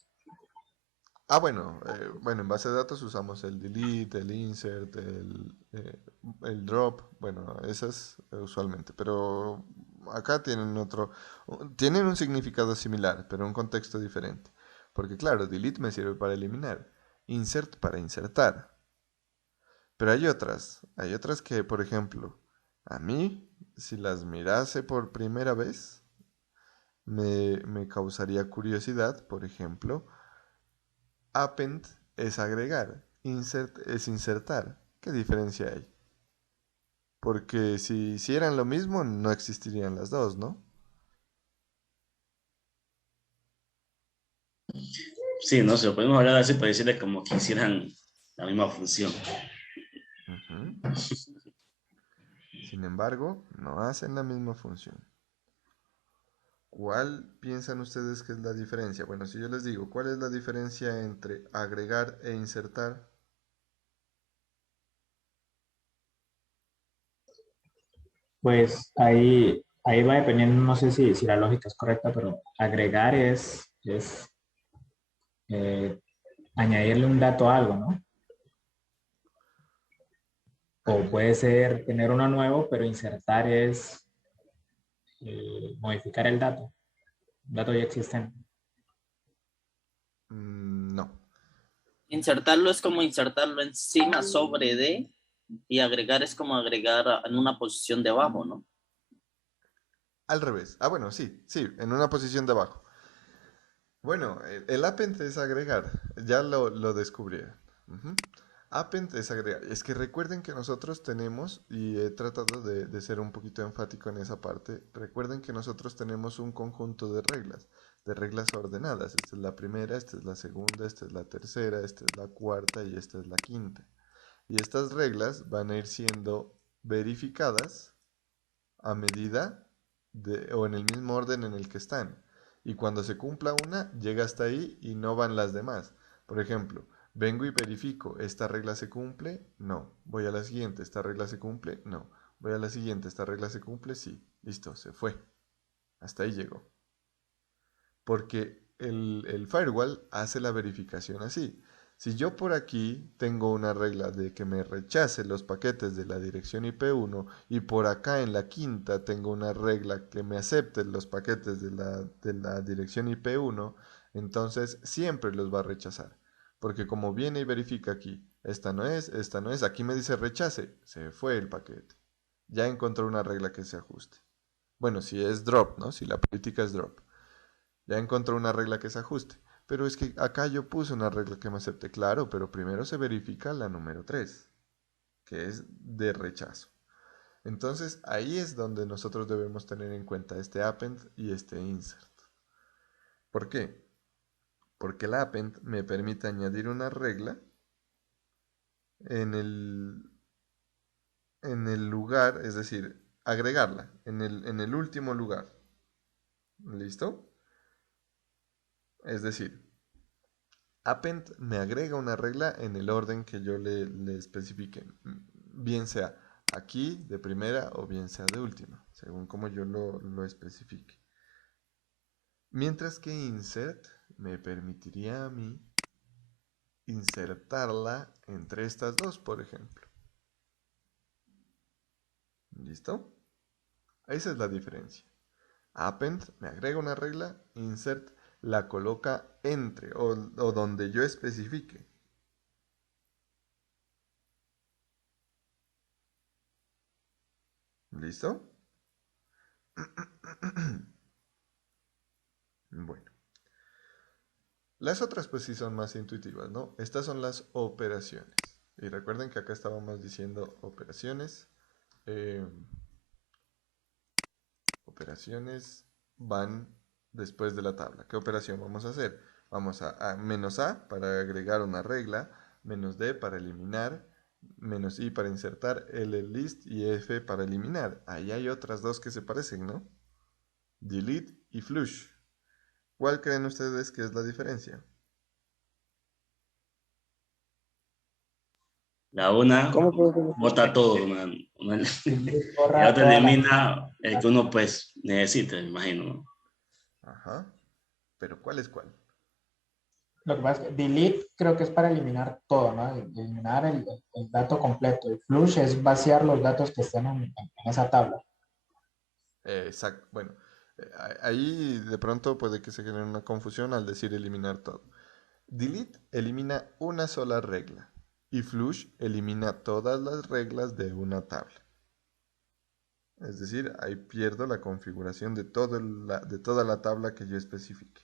Ah, bueno, en base de datos usamos el delete, el insert, el drop, bueno, esas usualmente, pero acá tienen un significado similar, pero un contexto diferente. Porque claro, delete me sirve para eliminar, insert para insertar. Pero hay otras que, por ejemplo, a mí, si las mirase por primera vez, me causaría curiosidad, por ejemplo, append es agregar, insert es insertar. ¿Qué diferencia hay? Porque si hicieran lo mismo, no existirían las dos, ¿no? Sí, no, se lo podemos hablar así para decirle como que hicieran la misma función. Ujú. Sin embargo, no hacen la misma función. ¿Cuál piensan ustedes que es la diferencia? Bueno, si yo les digo, ¿cuál es la diferencia entre agregar e insertar? Pues ahí va dependiendo, no sé si la lógica es correcta, pero agregar es añadirle un dato a algo, ¿no? O puede ser tener uno nuevo, pero insertar es modificar el dato. Un dato ya existente. No. Insertarlo es como insertarlo encima sobre de y agregar es como agregar en una posición debajo, ¿no? Al revés. Ah, bueno, sí, en una posición de abajo. Bueno, el append es agregar, ya lo descubrieron. Ujú. Append es agregar. Es que recuerden que nosotros tenemos, y he tratado de ser un poquito enfático en esa parte, recuerden que nosotros tenemos un conjunto de reglas ordenadas. Esta es la primera, esta es la segunda, esta es la tercera, esta es la cuarta y esta es la quinta. Y estas reglas van a ir siendo verificadas a medida o en el mismo orden en el que están. Y cuando se cumpla una, llega hasta ahí y no van las demás. Por ejemplo, vengo y verifico, ¿esta regla se cumple? No. Voy a la siguiente, ¿esta regla se cumple? No. Voy a la siguiente. ¿Esta regla se cumple? Sí. Listo, se fue. Hasta ahí llegó. Porque el firewall hace la verificación así. Si yo por aquí tengo una regla de que me rechace los paquetes de la dirección IP1 y por acá en la quinta tengo una regla que me acepte los paquetes de la dirección IP1, entonces siempre los va a rechazar. Porque como viene y verifica aquí, esta no es, aquí me dice rechace, se fue el paquete. Ya encontró una regla que se ajuste. Bueno, si es drop, ¿no? Si la política es drop. Ya encontró una regla que se ajuste. Pero es que acá yo puse una regla que me acepte, claro, pero primero se verifica la número 3, que es de rechazo. Entonces ahí es donde nosotros debemos tener en cuenta este append y este insert. ¿Por qué? Porque el append me permite añadir una regla en el lugar, es decir, agregarla en el último lugar. ¿Listo? Es decir, append me agrega una regla en el orden que yo le especifique, bien sea aquí de primera o bien sea de última, según como yo lo especifique. Mientras que insert me permitiría a mí insertarla entre estas dos, por ejemplo. ¿Listo? Esa es la diferencia. Append me agrega una regla, insert la coloca entre o donde yo especifique. ¿Listo? Bueno. Las otras pues sí son más intuitivas, ¿no? Estas son las operaciones. Y recuerden que acá estábamos diciendo operaciones. Operaciones van después de la tabla. ¿Qué operación vamos a hacer? Vamos a menos A para agregar una regla, menos D para eliminar, menos I para insertar, L list y F para eliminar. Ahí hay otras dos que se parecen, ¿no? Delete y flush. ¿Cuál creen ustedes que es la diferencia? La una ¿Cómo puedo conocer? bota todo, man. Y la Borra otra toda la- elimina el que uno pues necesita, me imagino, ¿no? Ajá. ¿Pero cuál es cuál? Lo que pasa es que delete creo que es para eliminar todo, ¿no? Eliminar el dato completo. El flush es vaciar los datos que estén en esa tabla. Exacto. Bueno, ahí de pronto puede que se genere una confusión al decir eliminar todo. Delete elimina una sola regla y flush elimina todas las reglas de una tabla. Es decir, ahí pierdo la configuración de toda la tabla que yo especifique.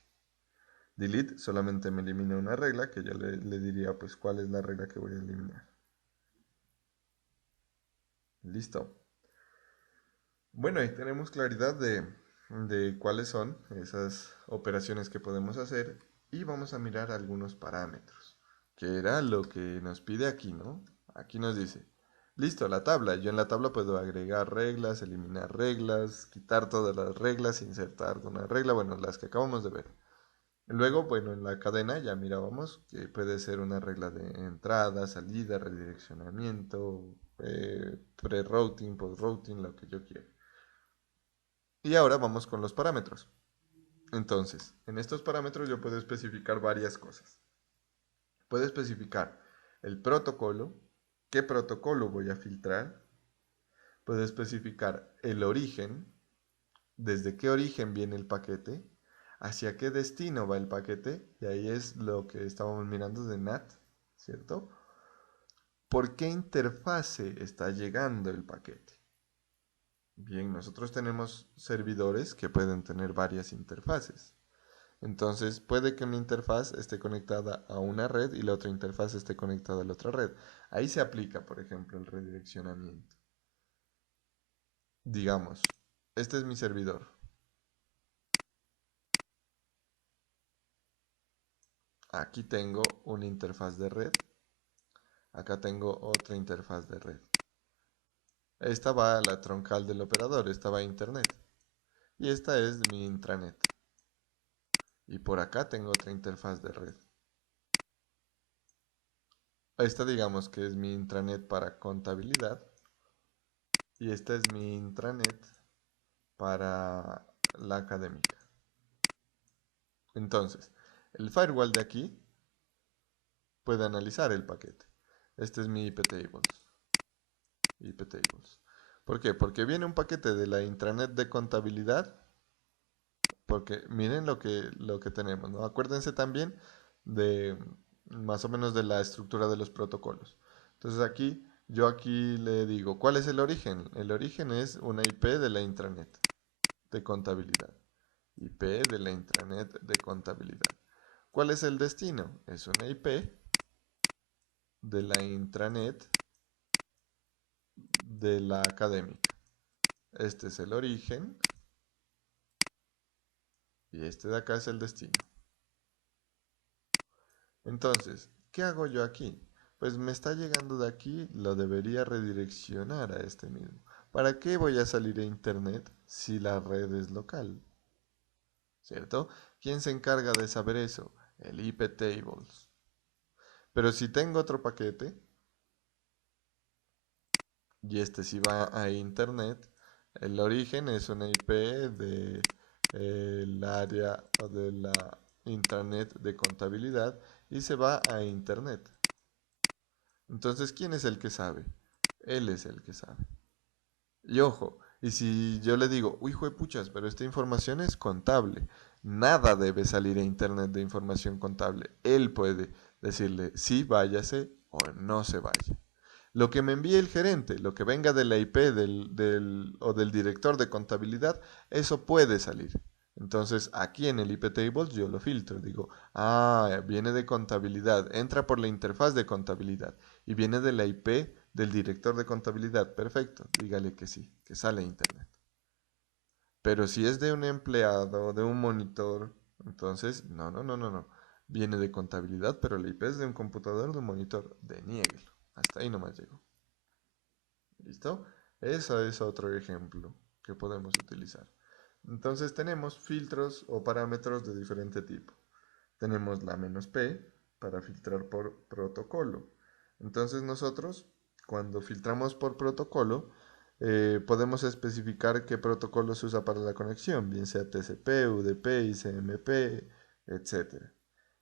Delete solamente me elimina una regla que yo le diría pues cuál es la regla que voy a eliminar. Listo. Bueno, ahí tenemos claridad de cuáles son esas operaciones que podemos hacer y vamos a mirar algunos parámetros, que era lo que nos pide aquí, ¿no? Aquí nos dice, listo, la tabla. Yo en la tabla puedo agregar reglas, eliminar reglas, quitar todas las reglas, insertar una regla, bueno, las que acabamos de ver. Luego, bueno, en la cadena ya mirábamos que puede ser una regla de entrada, salida, redireccionamiento, pre-routing, post-routing, lo que yo quiera. Y ahora vamos con los parámetros. Entonces, en estos parámetros yo puedo especificar varias cosas. Puedo especificar el protocolo, qué protocolo voy a filtrar. Puedo especificar el origen, desde qué origen viene el paquete, hacia qué destino va el paquete, y ahí es lo que estábamos mirando de NAT, ¿cierto? ¿Por qué interfase está llegando el paquete? Bien, nosotros tenemos servidores que pueden tener varias interfaces. Entonces puede que mi interfaz esté conectada a una red y la otra interfaz esté conectada a la otra red. Ahí se aplica, por ejemplo, el redireccionamiento. Digamos, este es mi servidor. Aquí tengo una interfaz de red. Acá tengo otra interfaz de red. Esta va a la troncal del operador, esta va a internet. Y esta es mi intranet. Y por acá tengo otra interfaz de red. Esta digamos que es mi intranet para contabilidad. Y esta es mi intranet para la académica. Entonces, el firewall de aquí puede analizar el paquete. Este es mi iptables. iptables. ¿Por qué? Porque viene un paquete de la intranet de contabilidad. Porque miren lo que tenemos, ¿no? Acuérdense también de más o menos de la estructura de los protocolos. Entonces yo aquí le digo, ¿cuál es el origen? El origen es una IP de la intranet de contabilidad. IP de la intranet de contabilidad. ¿Cuál es el destino? Es una IP de la intranet de la académica. Este es el origen y este de acá es el destino. Entonces, ¿qué hago yo aquí? Pues me está llegando de aquí, lo debería redireccionar a este mismo. ¿Para qué voy a salir a internet si la red es local? ¿Cierto? ¿Quién se encarga de saber eso? El iptables. Pero si tengo otro paquete, y este sí va a internet, el origen es una IP de el área o de la intranet de contabilidad y se va a internet. Entonces, ¿quién es el que sabe? Él es el que sabe. Y ojo, y si yo le digo, uy, puchas, pero esta información es contable, nada debe salir a internet de información contable. Él puede decirle, sí, váyase o no se vaya. Lo que me envíe el gerente, lo que venga de la IP o del director de contabilidad, eso puede salir. Entonces, aquí en el iptables yo lo filtro. Digo, viene de contabilidad, entra por la interfaz de contabilidad y viene de la IP del director de contabilidad. Perfecto, dígale que sí, que sale a internet. Pero si es de un empleado, de un monitor, entonces, no. Viene de contabilidad, pero la IP es de un computador, de un monitor. Deníeguelo. Hasta ahí nomás llego. ¿Listo? Ese es otro ejemplo que podemos utilizar. Entonces tenemos filtros o parámetros de diferente tipo. Tenemos la "-p" para filtrar por protocolo. Entonces nosotros, cuando filtramos por protocolo, podemos especificar qué protocolo se usa para la conexión, bien sea TCP, UDP, ICMP, etc.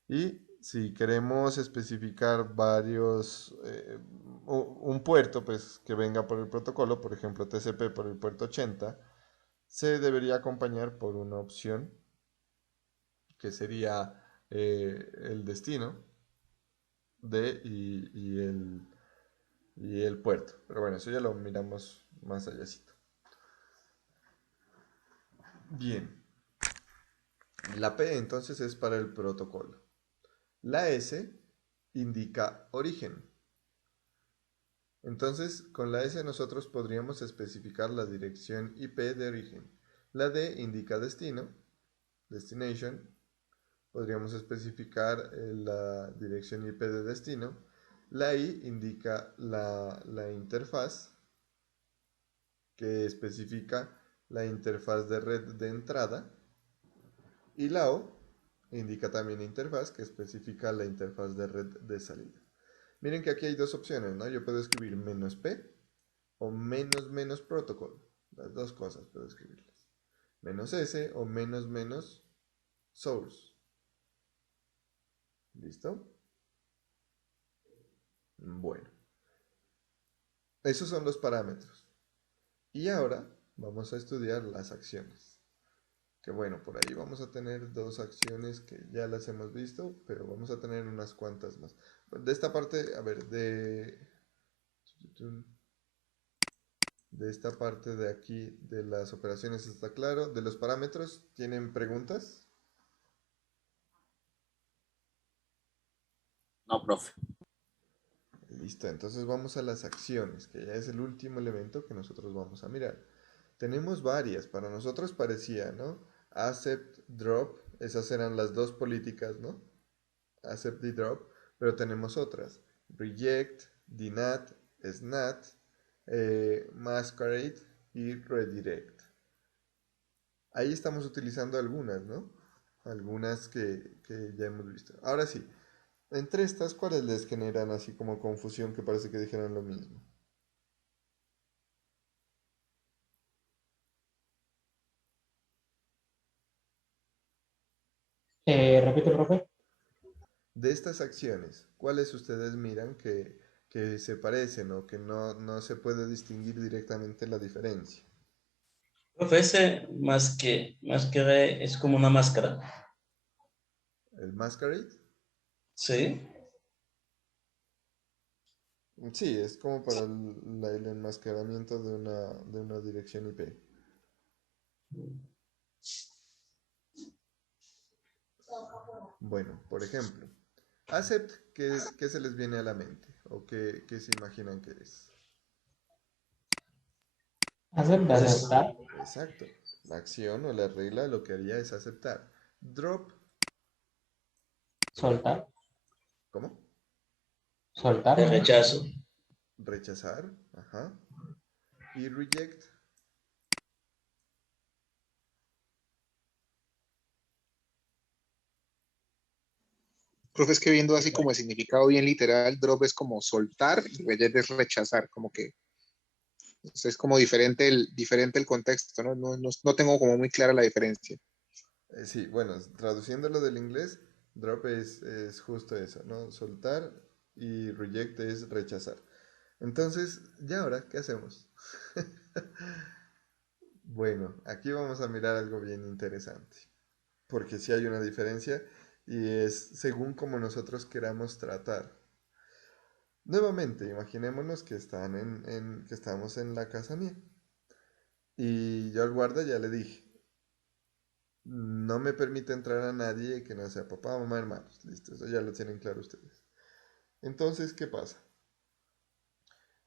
Y si queremos especificar un puerto pues, que venga por el protocolo, por ejemplo TCP por el puerto 80, se debería acompañar por una opción que sería el destino y el puerto. Pero bueno, eso ya lo miramos más allácito. Bien. La P entonces es para el protocolo. La S indica origen. Entonces, con la S nosotros podríamos especificar la dirección IP de origen. La D indica destino, destination. Podríamos especificar la dirección IP de destino. La I indica la interfaz, que especifica la interfaz de red de entrada. Y la O indica también interfaz, que especifica la interfaz de red de salida. Miren que aquí hay dos opciones, ¿no? Yo puedo escribir "-p" o "-" protocol. Las dos cosas puedo escribirlas. "-s" o "-" source. ¿Listo? Bueno, esos son los parámetros. Y ahora vamos a estudiar las acciones. Que bueno, por ahí vamos a tener dos acciones que ya las hemos visto, pero vamos a tener unas cuantas más. De esta parte, a ver, de esta parte de aquí de las operaciones está claro. De los parámetros, ¿tienen preguntas? No, profe. Listo, entonces vamos a las acciones, que ya es el último elemento que nosotros vamos a mirar. Tenemos varias, para nosotros parecía, ¿no? Accept, drop, esas eran las dos políticas, ¿no? Accept y drop, pero tenemos otras. Reject, denat, snat, masquerade y redirect. Ahí estamos utilizando algunas, ¿no? Algunas que ya hemos visto. Ahora sí, entre estas, ¿cuáles les generan así como confusión que parece que dijeron lo mismo? Repite, profe. De estas acciones, ¿cuáles ustedes miran que se parecen o que no se puede distinguir directamente la diferencia? Profe, ese más que de, es como una máscara. ¿El masquerade? Sí. Sí, es como para el enmascaramiento de una dirección IP. Bueno, por ejemplo, accept, ¿qué se les viene a la mente? ¿O qué se imaginan que es? Acepta, Entonces, aceptar, Exacto. La acción o la regla lo que haría es aceptar. Drop, soltar, ¿cómo? soltar, el ¿no? rechazo. Rechazar, ajá. Y reject, Profe, es que viendo así como el significado bien literal, drop es como soltar y reject es rechazar, como que es como diferente el contexto, ¿no? No tengo como muy clara la diferencia. sí, bueno, traduciéndolo del inglés, drop es justo eso, ¿no? Soltar y reject es rechazar. Entonces, ¿ya ahora qué hacemos? Bueno, aquí vamos a mirar algo bien interesante, porque sí hay una diferencia y es según como nosotros queramos tratar. Nuevamente, imaginémonos que que estamos en la casa mía y yo al guarda ya le dije, no me permite entrar a nadie que no sea papá, mamá, hermanos. Listo, eso ya lo tienen claro ustedes. Entonces, ¿qué pasa?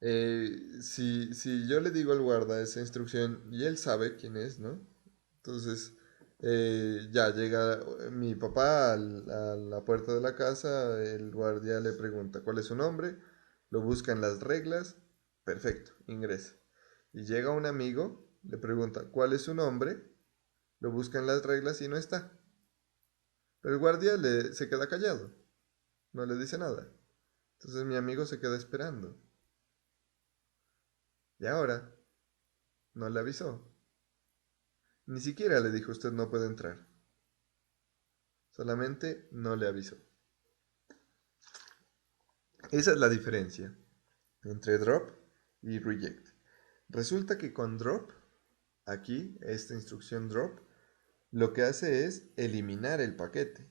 Si yo le digo al guarda esa instrucción y él sabe quién es, ¿no? Entonces, ya llega mi papá a la puerta de la casa, el guardia le pregunta cuál es su nombre, lo busca en las reglas, perfecto, ingresa. Y llega un amigo, le pregunta cuál es su nombre, lo busca en las reglas y no está. Pero el guardia se queda callado, no le dice nada. Entonces mi amigo se queda esperando. Y ahora no le avisó. Ni siquiera le dijo usted no puede entrar. Solamente no le avisó. Esa es la diferencia entre drop y reject. Resulta que con drop, aquí, esta instrucción drop, lo que hace es eliminar el paquete.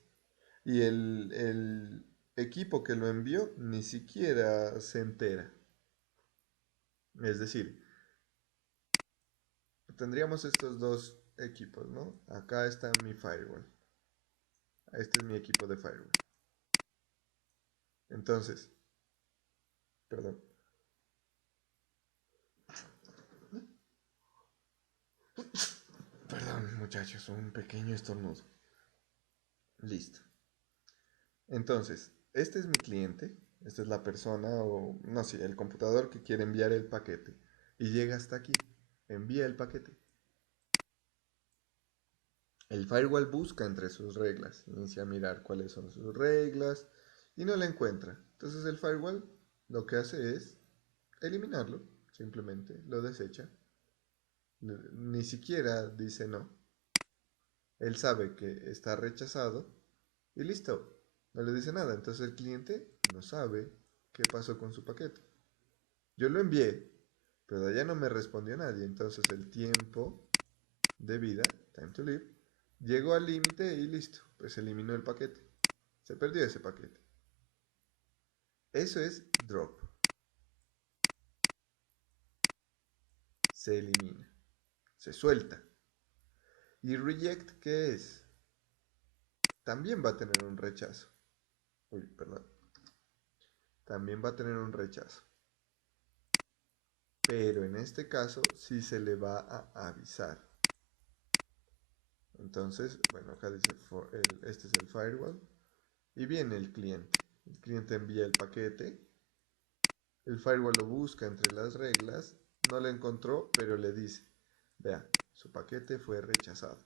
Y el equipo que lo envió ni siquiera se entera. Es decir, tendríamos estos dos equipos, ¿no? Acá está mi firewall. Este es mi equipo de firewall. Entonces, perdón. Perdón, muchachos, un pequeño estornudo. Listo. Entonces, este es mi cliente, esta es la persona o, no sé, el computador que quiere enviar el paquete. Y llega hasta aquí, envía el paquete. El firewall busca entre sus reglas, inicia a mirar cuáles son sus reglas y no la encuentra. Entonces el firewall lo que hace es eliminarlo, simplemente lo desecha. Ni siquiera dice no. Él sabe que está rechazado y listo. No le dice nada. Entonces el cliente no sabe qué pasó con su paquete. Yo lo envié, pero de allá no me respondió nadie. Entonces el tiempo de vida, time to live, llegó al límite y listo. Pues se eliminó el paquete. Se perdió ese paquete. Eso es drop. Se elimina. Se suelta. ¿Y reject qué es? También va a tener un rechazo. Uy, perdón. También va a tener un rechazo. Pero en este caso sí se le va a avisar. Entonces, bueno, acá dice, este es el firewall. Y viene el cliente. El cliente envía el paquete. El firewall lo busca entre las reglas. No lo encontró, pero le dice, vea, su paquete fue rechazado.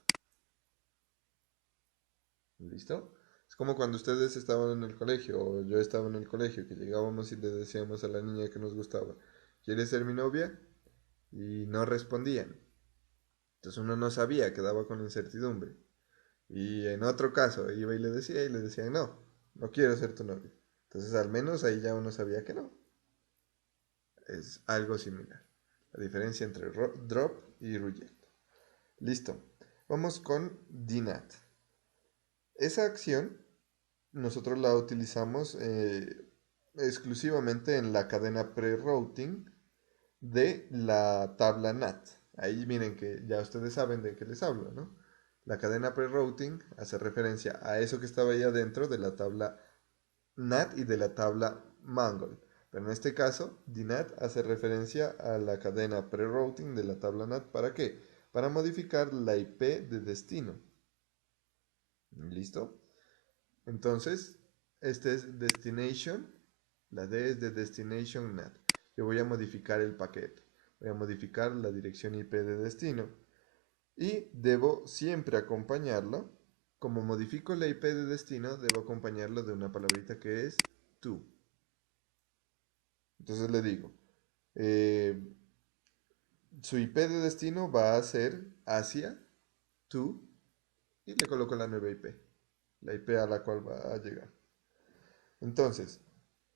¿Listo? Es como cuando ustedes estaban en el colegio o yo estaba en el colegio, que llegábamos y le decíamos a la niña que nos gustaba, ¿quieres ser mi novia? Y no respondían. Entonces uno no sabía, quedaba con incertidumbre. Y en otro caso iba y le decía, no, no quiero ser tu novio. Entonces al menos ahí ya uno sabía que no. Es algo similar. La diferencia entre drop y reject. Listo. Vamos con dnat. Esa acción nosotros la utilizamos exclusivamente en la cadena pre-routing de la tabla NAT. Ahí miren que ya ustedes saben de qué les hablo, ¿no? La cadena pre-routing hace referencia a eso que estaba ahí adentro de la tabla NAT y de la tabla Mangle. Pero en este caso, DNAT hace referencia a la cadena pre-routing de la tabla NAT. ¿Para qué? Para modificar la IP de destino. ¿Listo? Entonces, este es destination. La D es de destination NAT. Yo voy a modificar el paquete. Voy a modificar la dirección IP de destino. Y debo siempre acompañarlo. Como modifico la IP de destino, debo acompañarlo de una palabrita que es to. Entonces le digo, su IP de destino va a ser hacia to y le coloco la nueva IP, la IP a la cual va a llegar. Entonces,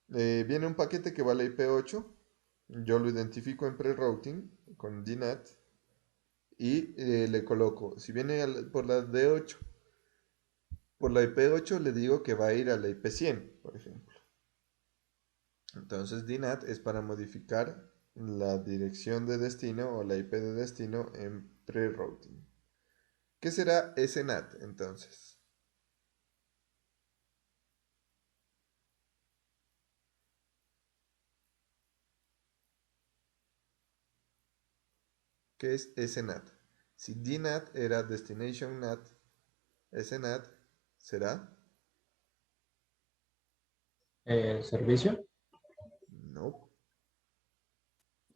viene un paquete que va a la IP 8, yo lo identifico en pre-routing con DNAT y le coloco, si viene por la D8, por la IP 8 le digo que va a ir a la IP 100, por ejemplo. Entonces DNAT es para modificar la dirección de destino o la IP de destino en pre-routing. ¿Qué será SNAT entonces? ¿Qué es SNAT? Si DNAT era Destination NAT, SNAT será Servicio. no,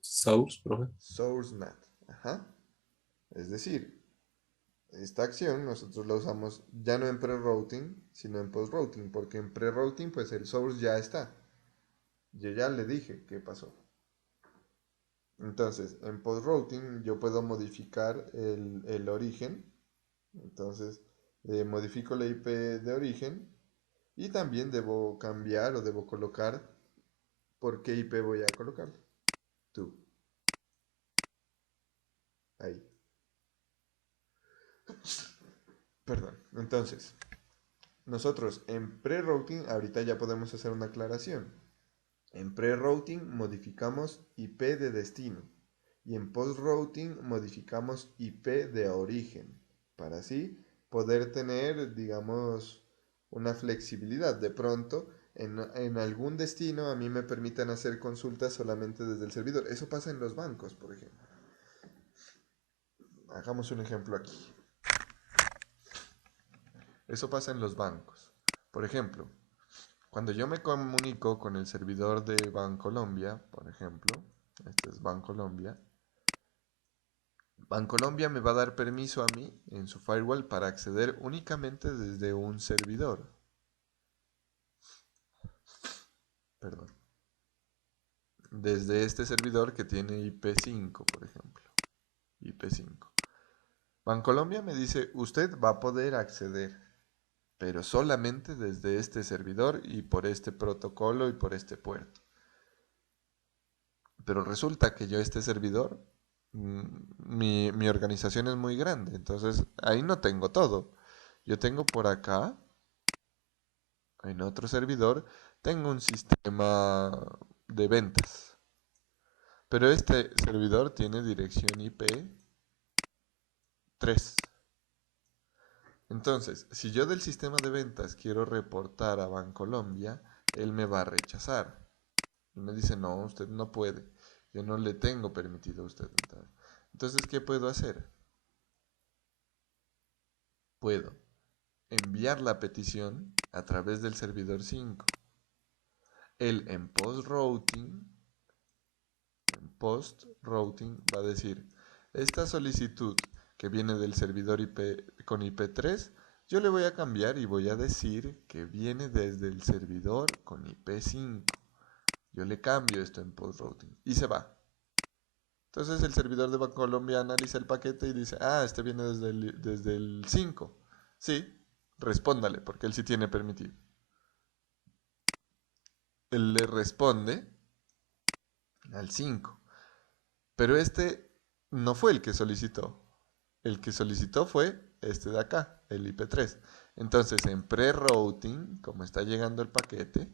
Source, profe. Source NAT. Ajá. Es decir, esta acción nosotros la usamos ya no en pre-routing, sino en post-routing, porque en pre-routing pues el source ya está. Yo ya le dije qué pasó. Entonces, en post-routing yo puedo modificar el origen. Entonces, modifico la IP de origen y también debo cambiar o debo colocar por qué IP voy a colocar. Tú. Ahí. Perdón. Entonces, nosotros en pre-routing ahorita ya podemos hacer una aclaración. En pre-routing modificamos IP de destino y en post-routing modificamos IP de origen para así poder tener, digamos, una flexibilidad. De pronto, en algún destino a mí me permitan hacer consultas solamente desde el servidor. Eso pasa en los bancos, por ejemplo. Hagamos un ejemplo aquí. Eso pasa en los bancos. Por ejemplo, cuando yo me comunico con el servidor de Bancolombia, por ejemplo, este es Bancolombia, Bancolombia me va a dar permiso a mí en su firewall para acceder únicamente desde un servidor. Perdón. Desde este servidor que tiene IP5, por ejemplo. IP5. Bancolombia me dice, usted va a poder acceder, pero solamente desde este servidor y por este protocolo y por este puerto. Pero resulta que yo este servidor, mi organización es muy grande, entonces ahí no tengo todo. Yo tengo por acá, en otro servidor, tengo un sistema de ventas. Pero este servidor tiene dirección IP 3. Entonces, si yo del sistema de ventas quiero reportar a Bancolombia, él me va a rechazar. Y me dice, no, usted no puede. Yo no le tengo permitido a usted entrar. Entonces, ¿qué puedo hacer? Puedo enviar la petición a través del servidor 5. Él en post-routing va a decir, esta solicitud que viene del servidor IP con IP3, yo le voy a cambiar y voy a decir que viene desde el servidor con IP5. Yo le cambio esto en post-routing y se va. Entonces el servidor de Bancolombia analiza el paquete y dice, ah, este viene desde el 5. Sí, respóndale, porque él sí tiene permitido. Él le responde al 5. Pero este no fue el que solicitó. El que solicitó fue este de acá, el IP3. Entonces, en pre-routing, como está llegando el paquete,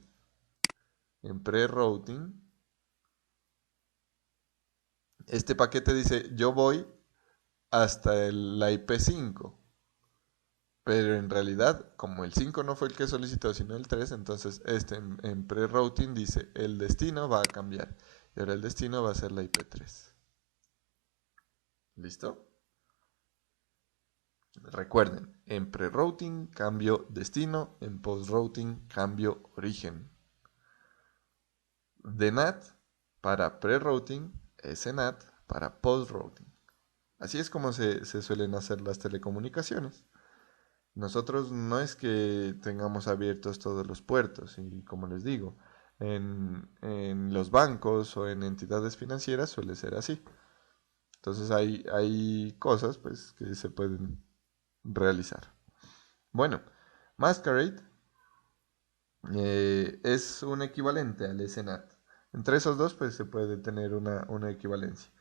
en pre-routing, este paquete dice, yo voy hasta la IP5. Pero en realidad, como el 5 no fue el que solicitó, sino el 3, entonces este en pre-routing dice, el destino va a cambiar. Y ahora el destino va a ser la IP3. ¿Listo? Recuerden, en pre-routing cambio destino, en post-routing cambio origen. DNAT para pre-routing, SNAT para post-routing. Así es como se suelen hacer las telecomunicaciones. Nosotros no es que tengamos abiertos todos los puertos y como les digo, en los bancos o en entidades financieras suele ser así. Entonces hay cosas pues que se pueden realizar. Bueno, Masquerade es un equivalente al SNAT. Entre esos dos pues se puede tener una equivalencia.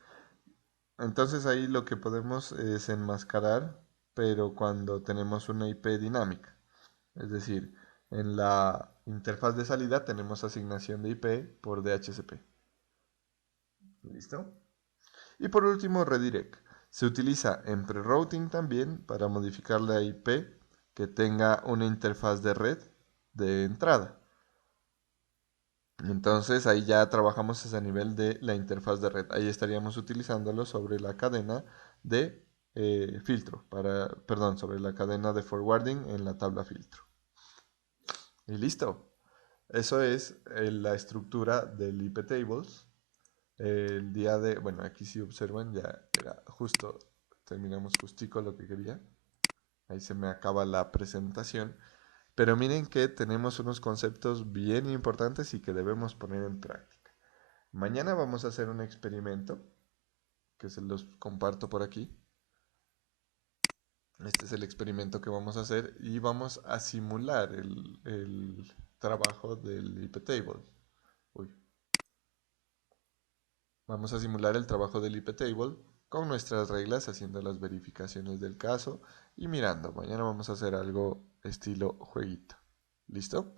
Entonces ahí lo que podemos es enmascarar, pero cuando tenemos una IP dinámica. Es decir, en la interfaz de salida tenemos asignación de IP por DHCP. ¿Listo? Y por último, redirect. Se utiliza en pre-routing también para modificar la IP que tenga una interfaz de red de entrada. Entonces ahí ya trabajamos ese nivel de la interfaz de red. Ahí estaríamos utilizándolo sobre la cadena de filtro, sobre la cadena de forwarding en la tabla filtro. Y listo. Eso es la estructura del IP tables. El día de, bueno, aquí si observan ya era justo, terminamos justico lo que quería. Ahí se me acaba la presentación. Pero miren que tenemos unos conceptos bien importantes y que debemos poner en práctica. Mañana vamos a hacer un experimento que se los comparto por aquí. Este es el experimento que vamos a hacer y vamos a simular el trabajo del IP table. Vamos a simular el trabajo del IP table con nuestras reglas, haciendo las verificaciones del caso y mirando. Mañana vamos a hacer algo estilo jueguito. ¿Listo?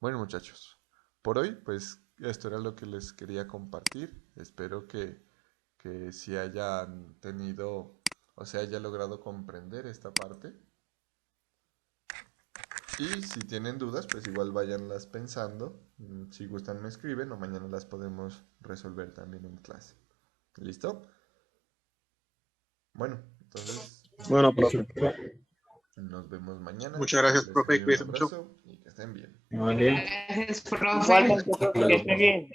Bueno, muchachos, por hoy pues esto era lo que les quería compartir. Espero que si hayan tenido o se haya logrado comprender esta parte. Y si tienen dudas, pues igual váyanlas pensando. Si gustan me escriben o mañana las podemos resolver también en clase. ¿Listo? Bueno, entonces Bueno, profe. nos vemos mañana. Muchas gracias, Les profe. envío Cuídese un mucho. abrazo y que estén bien. Vale. Gracias, profe. Igualmente, profe, que esté bien.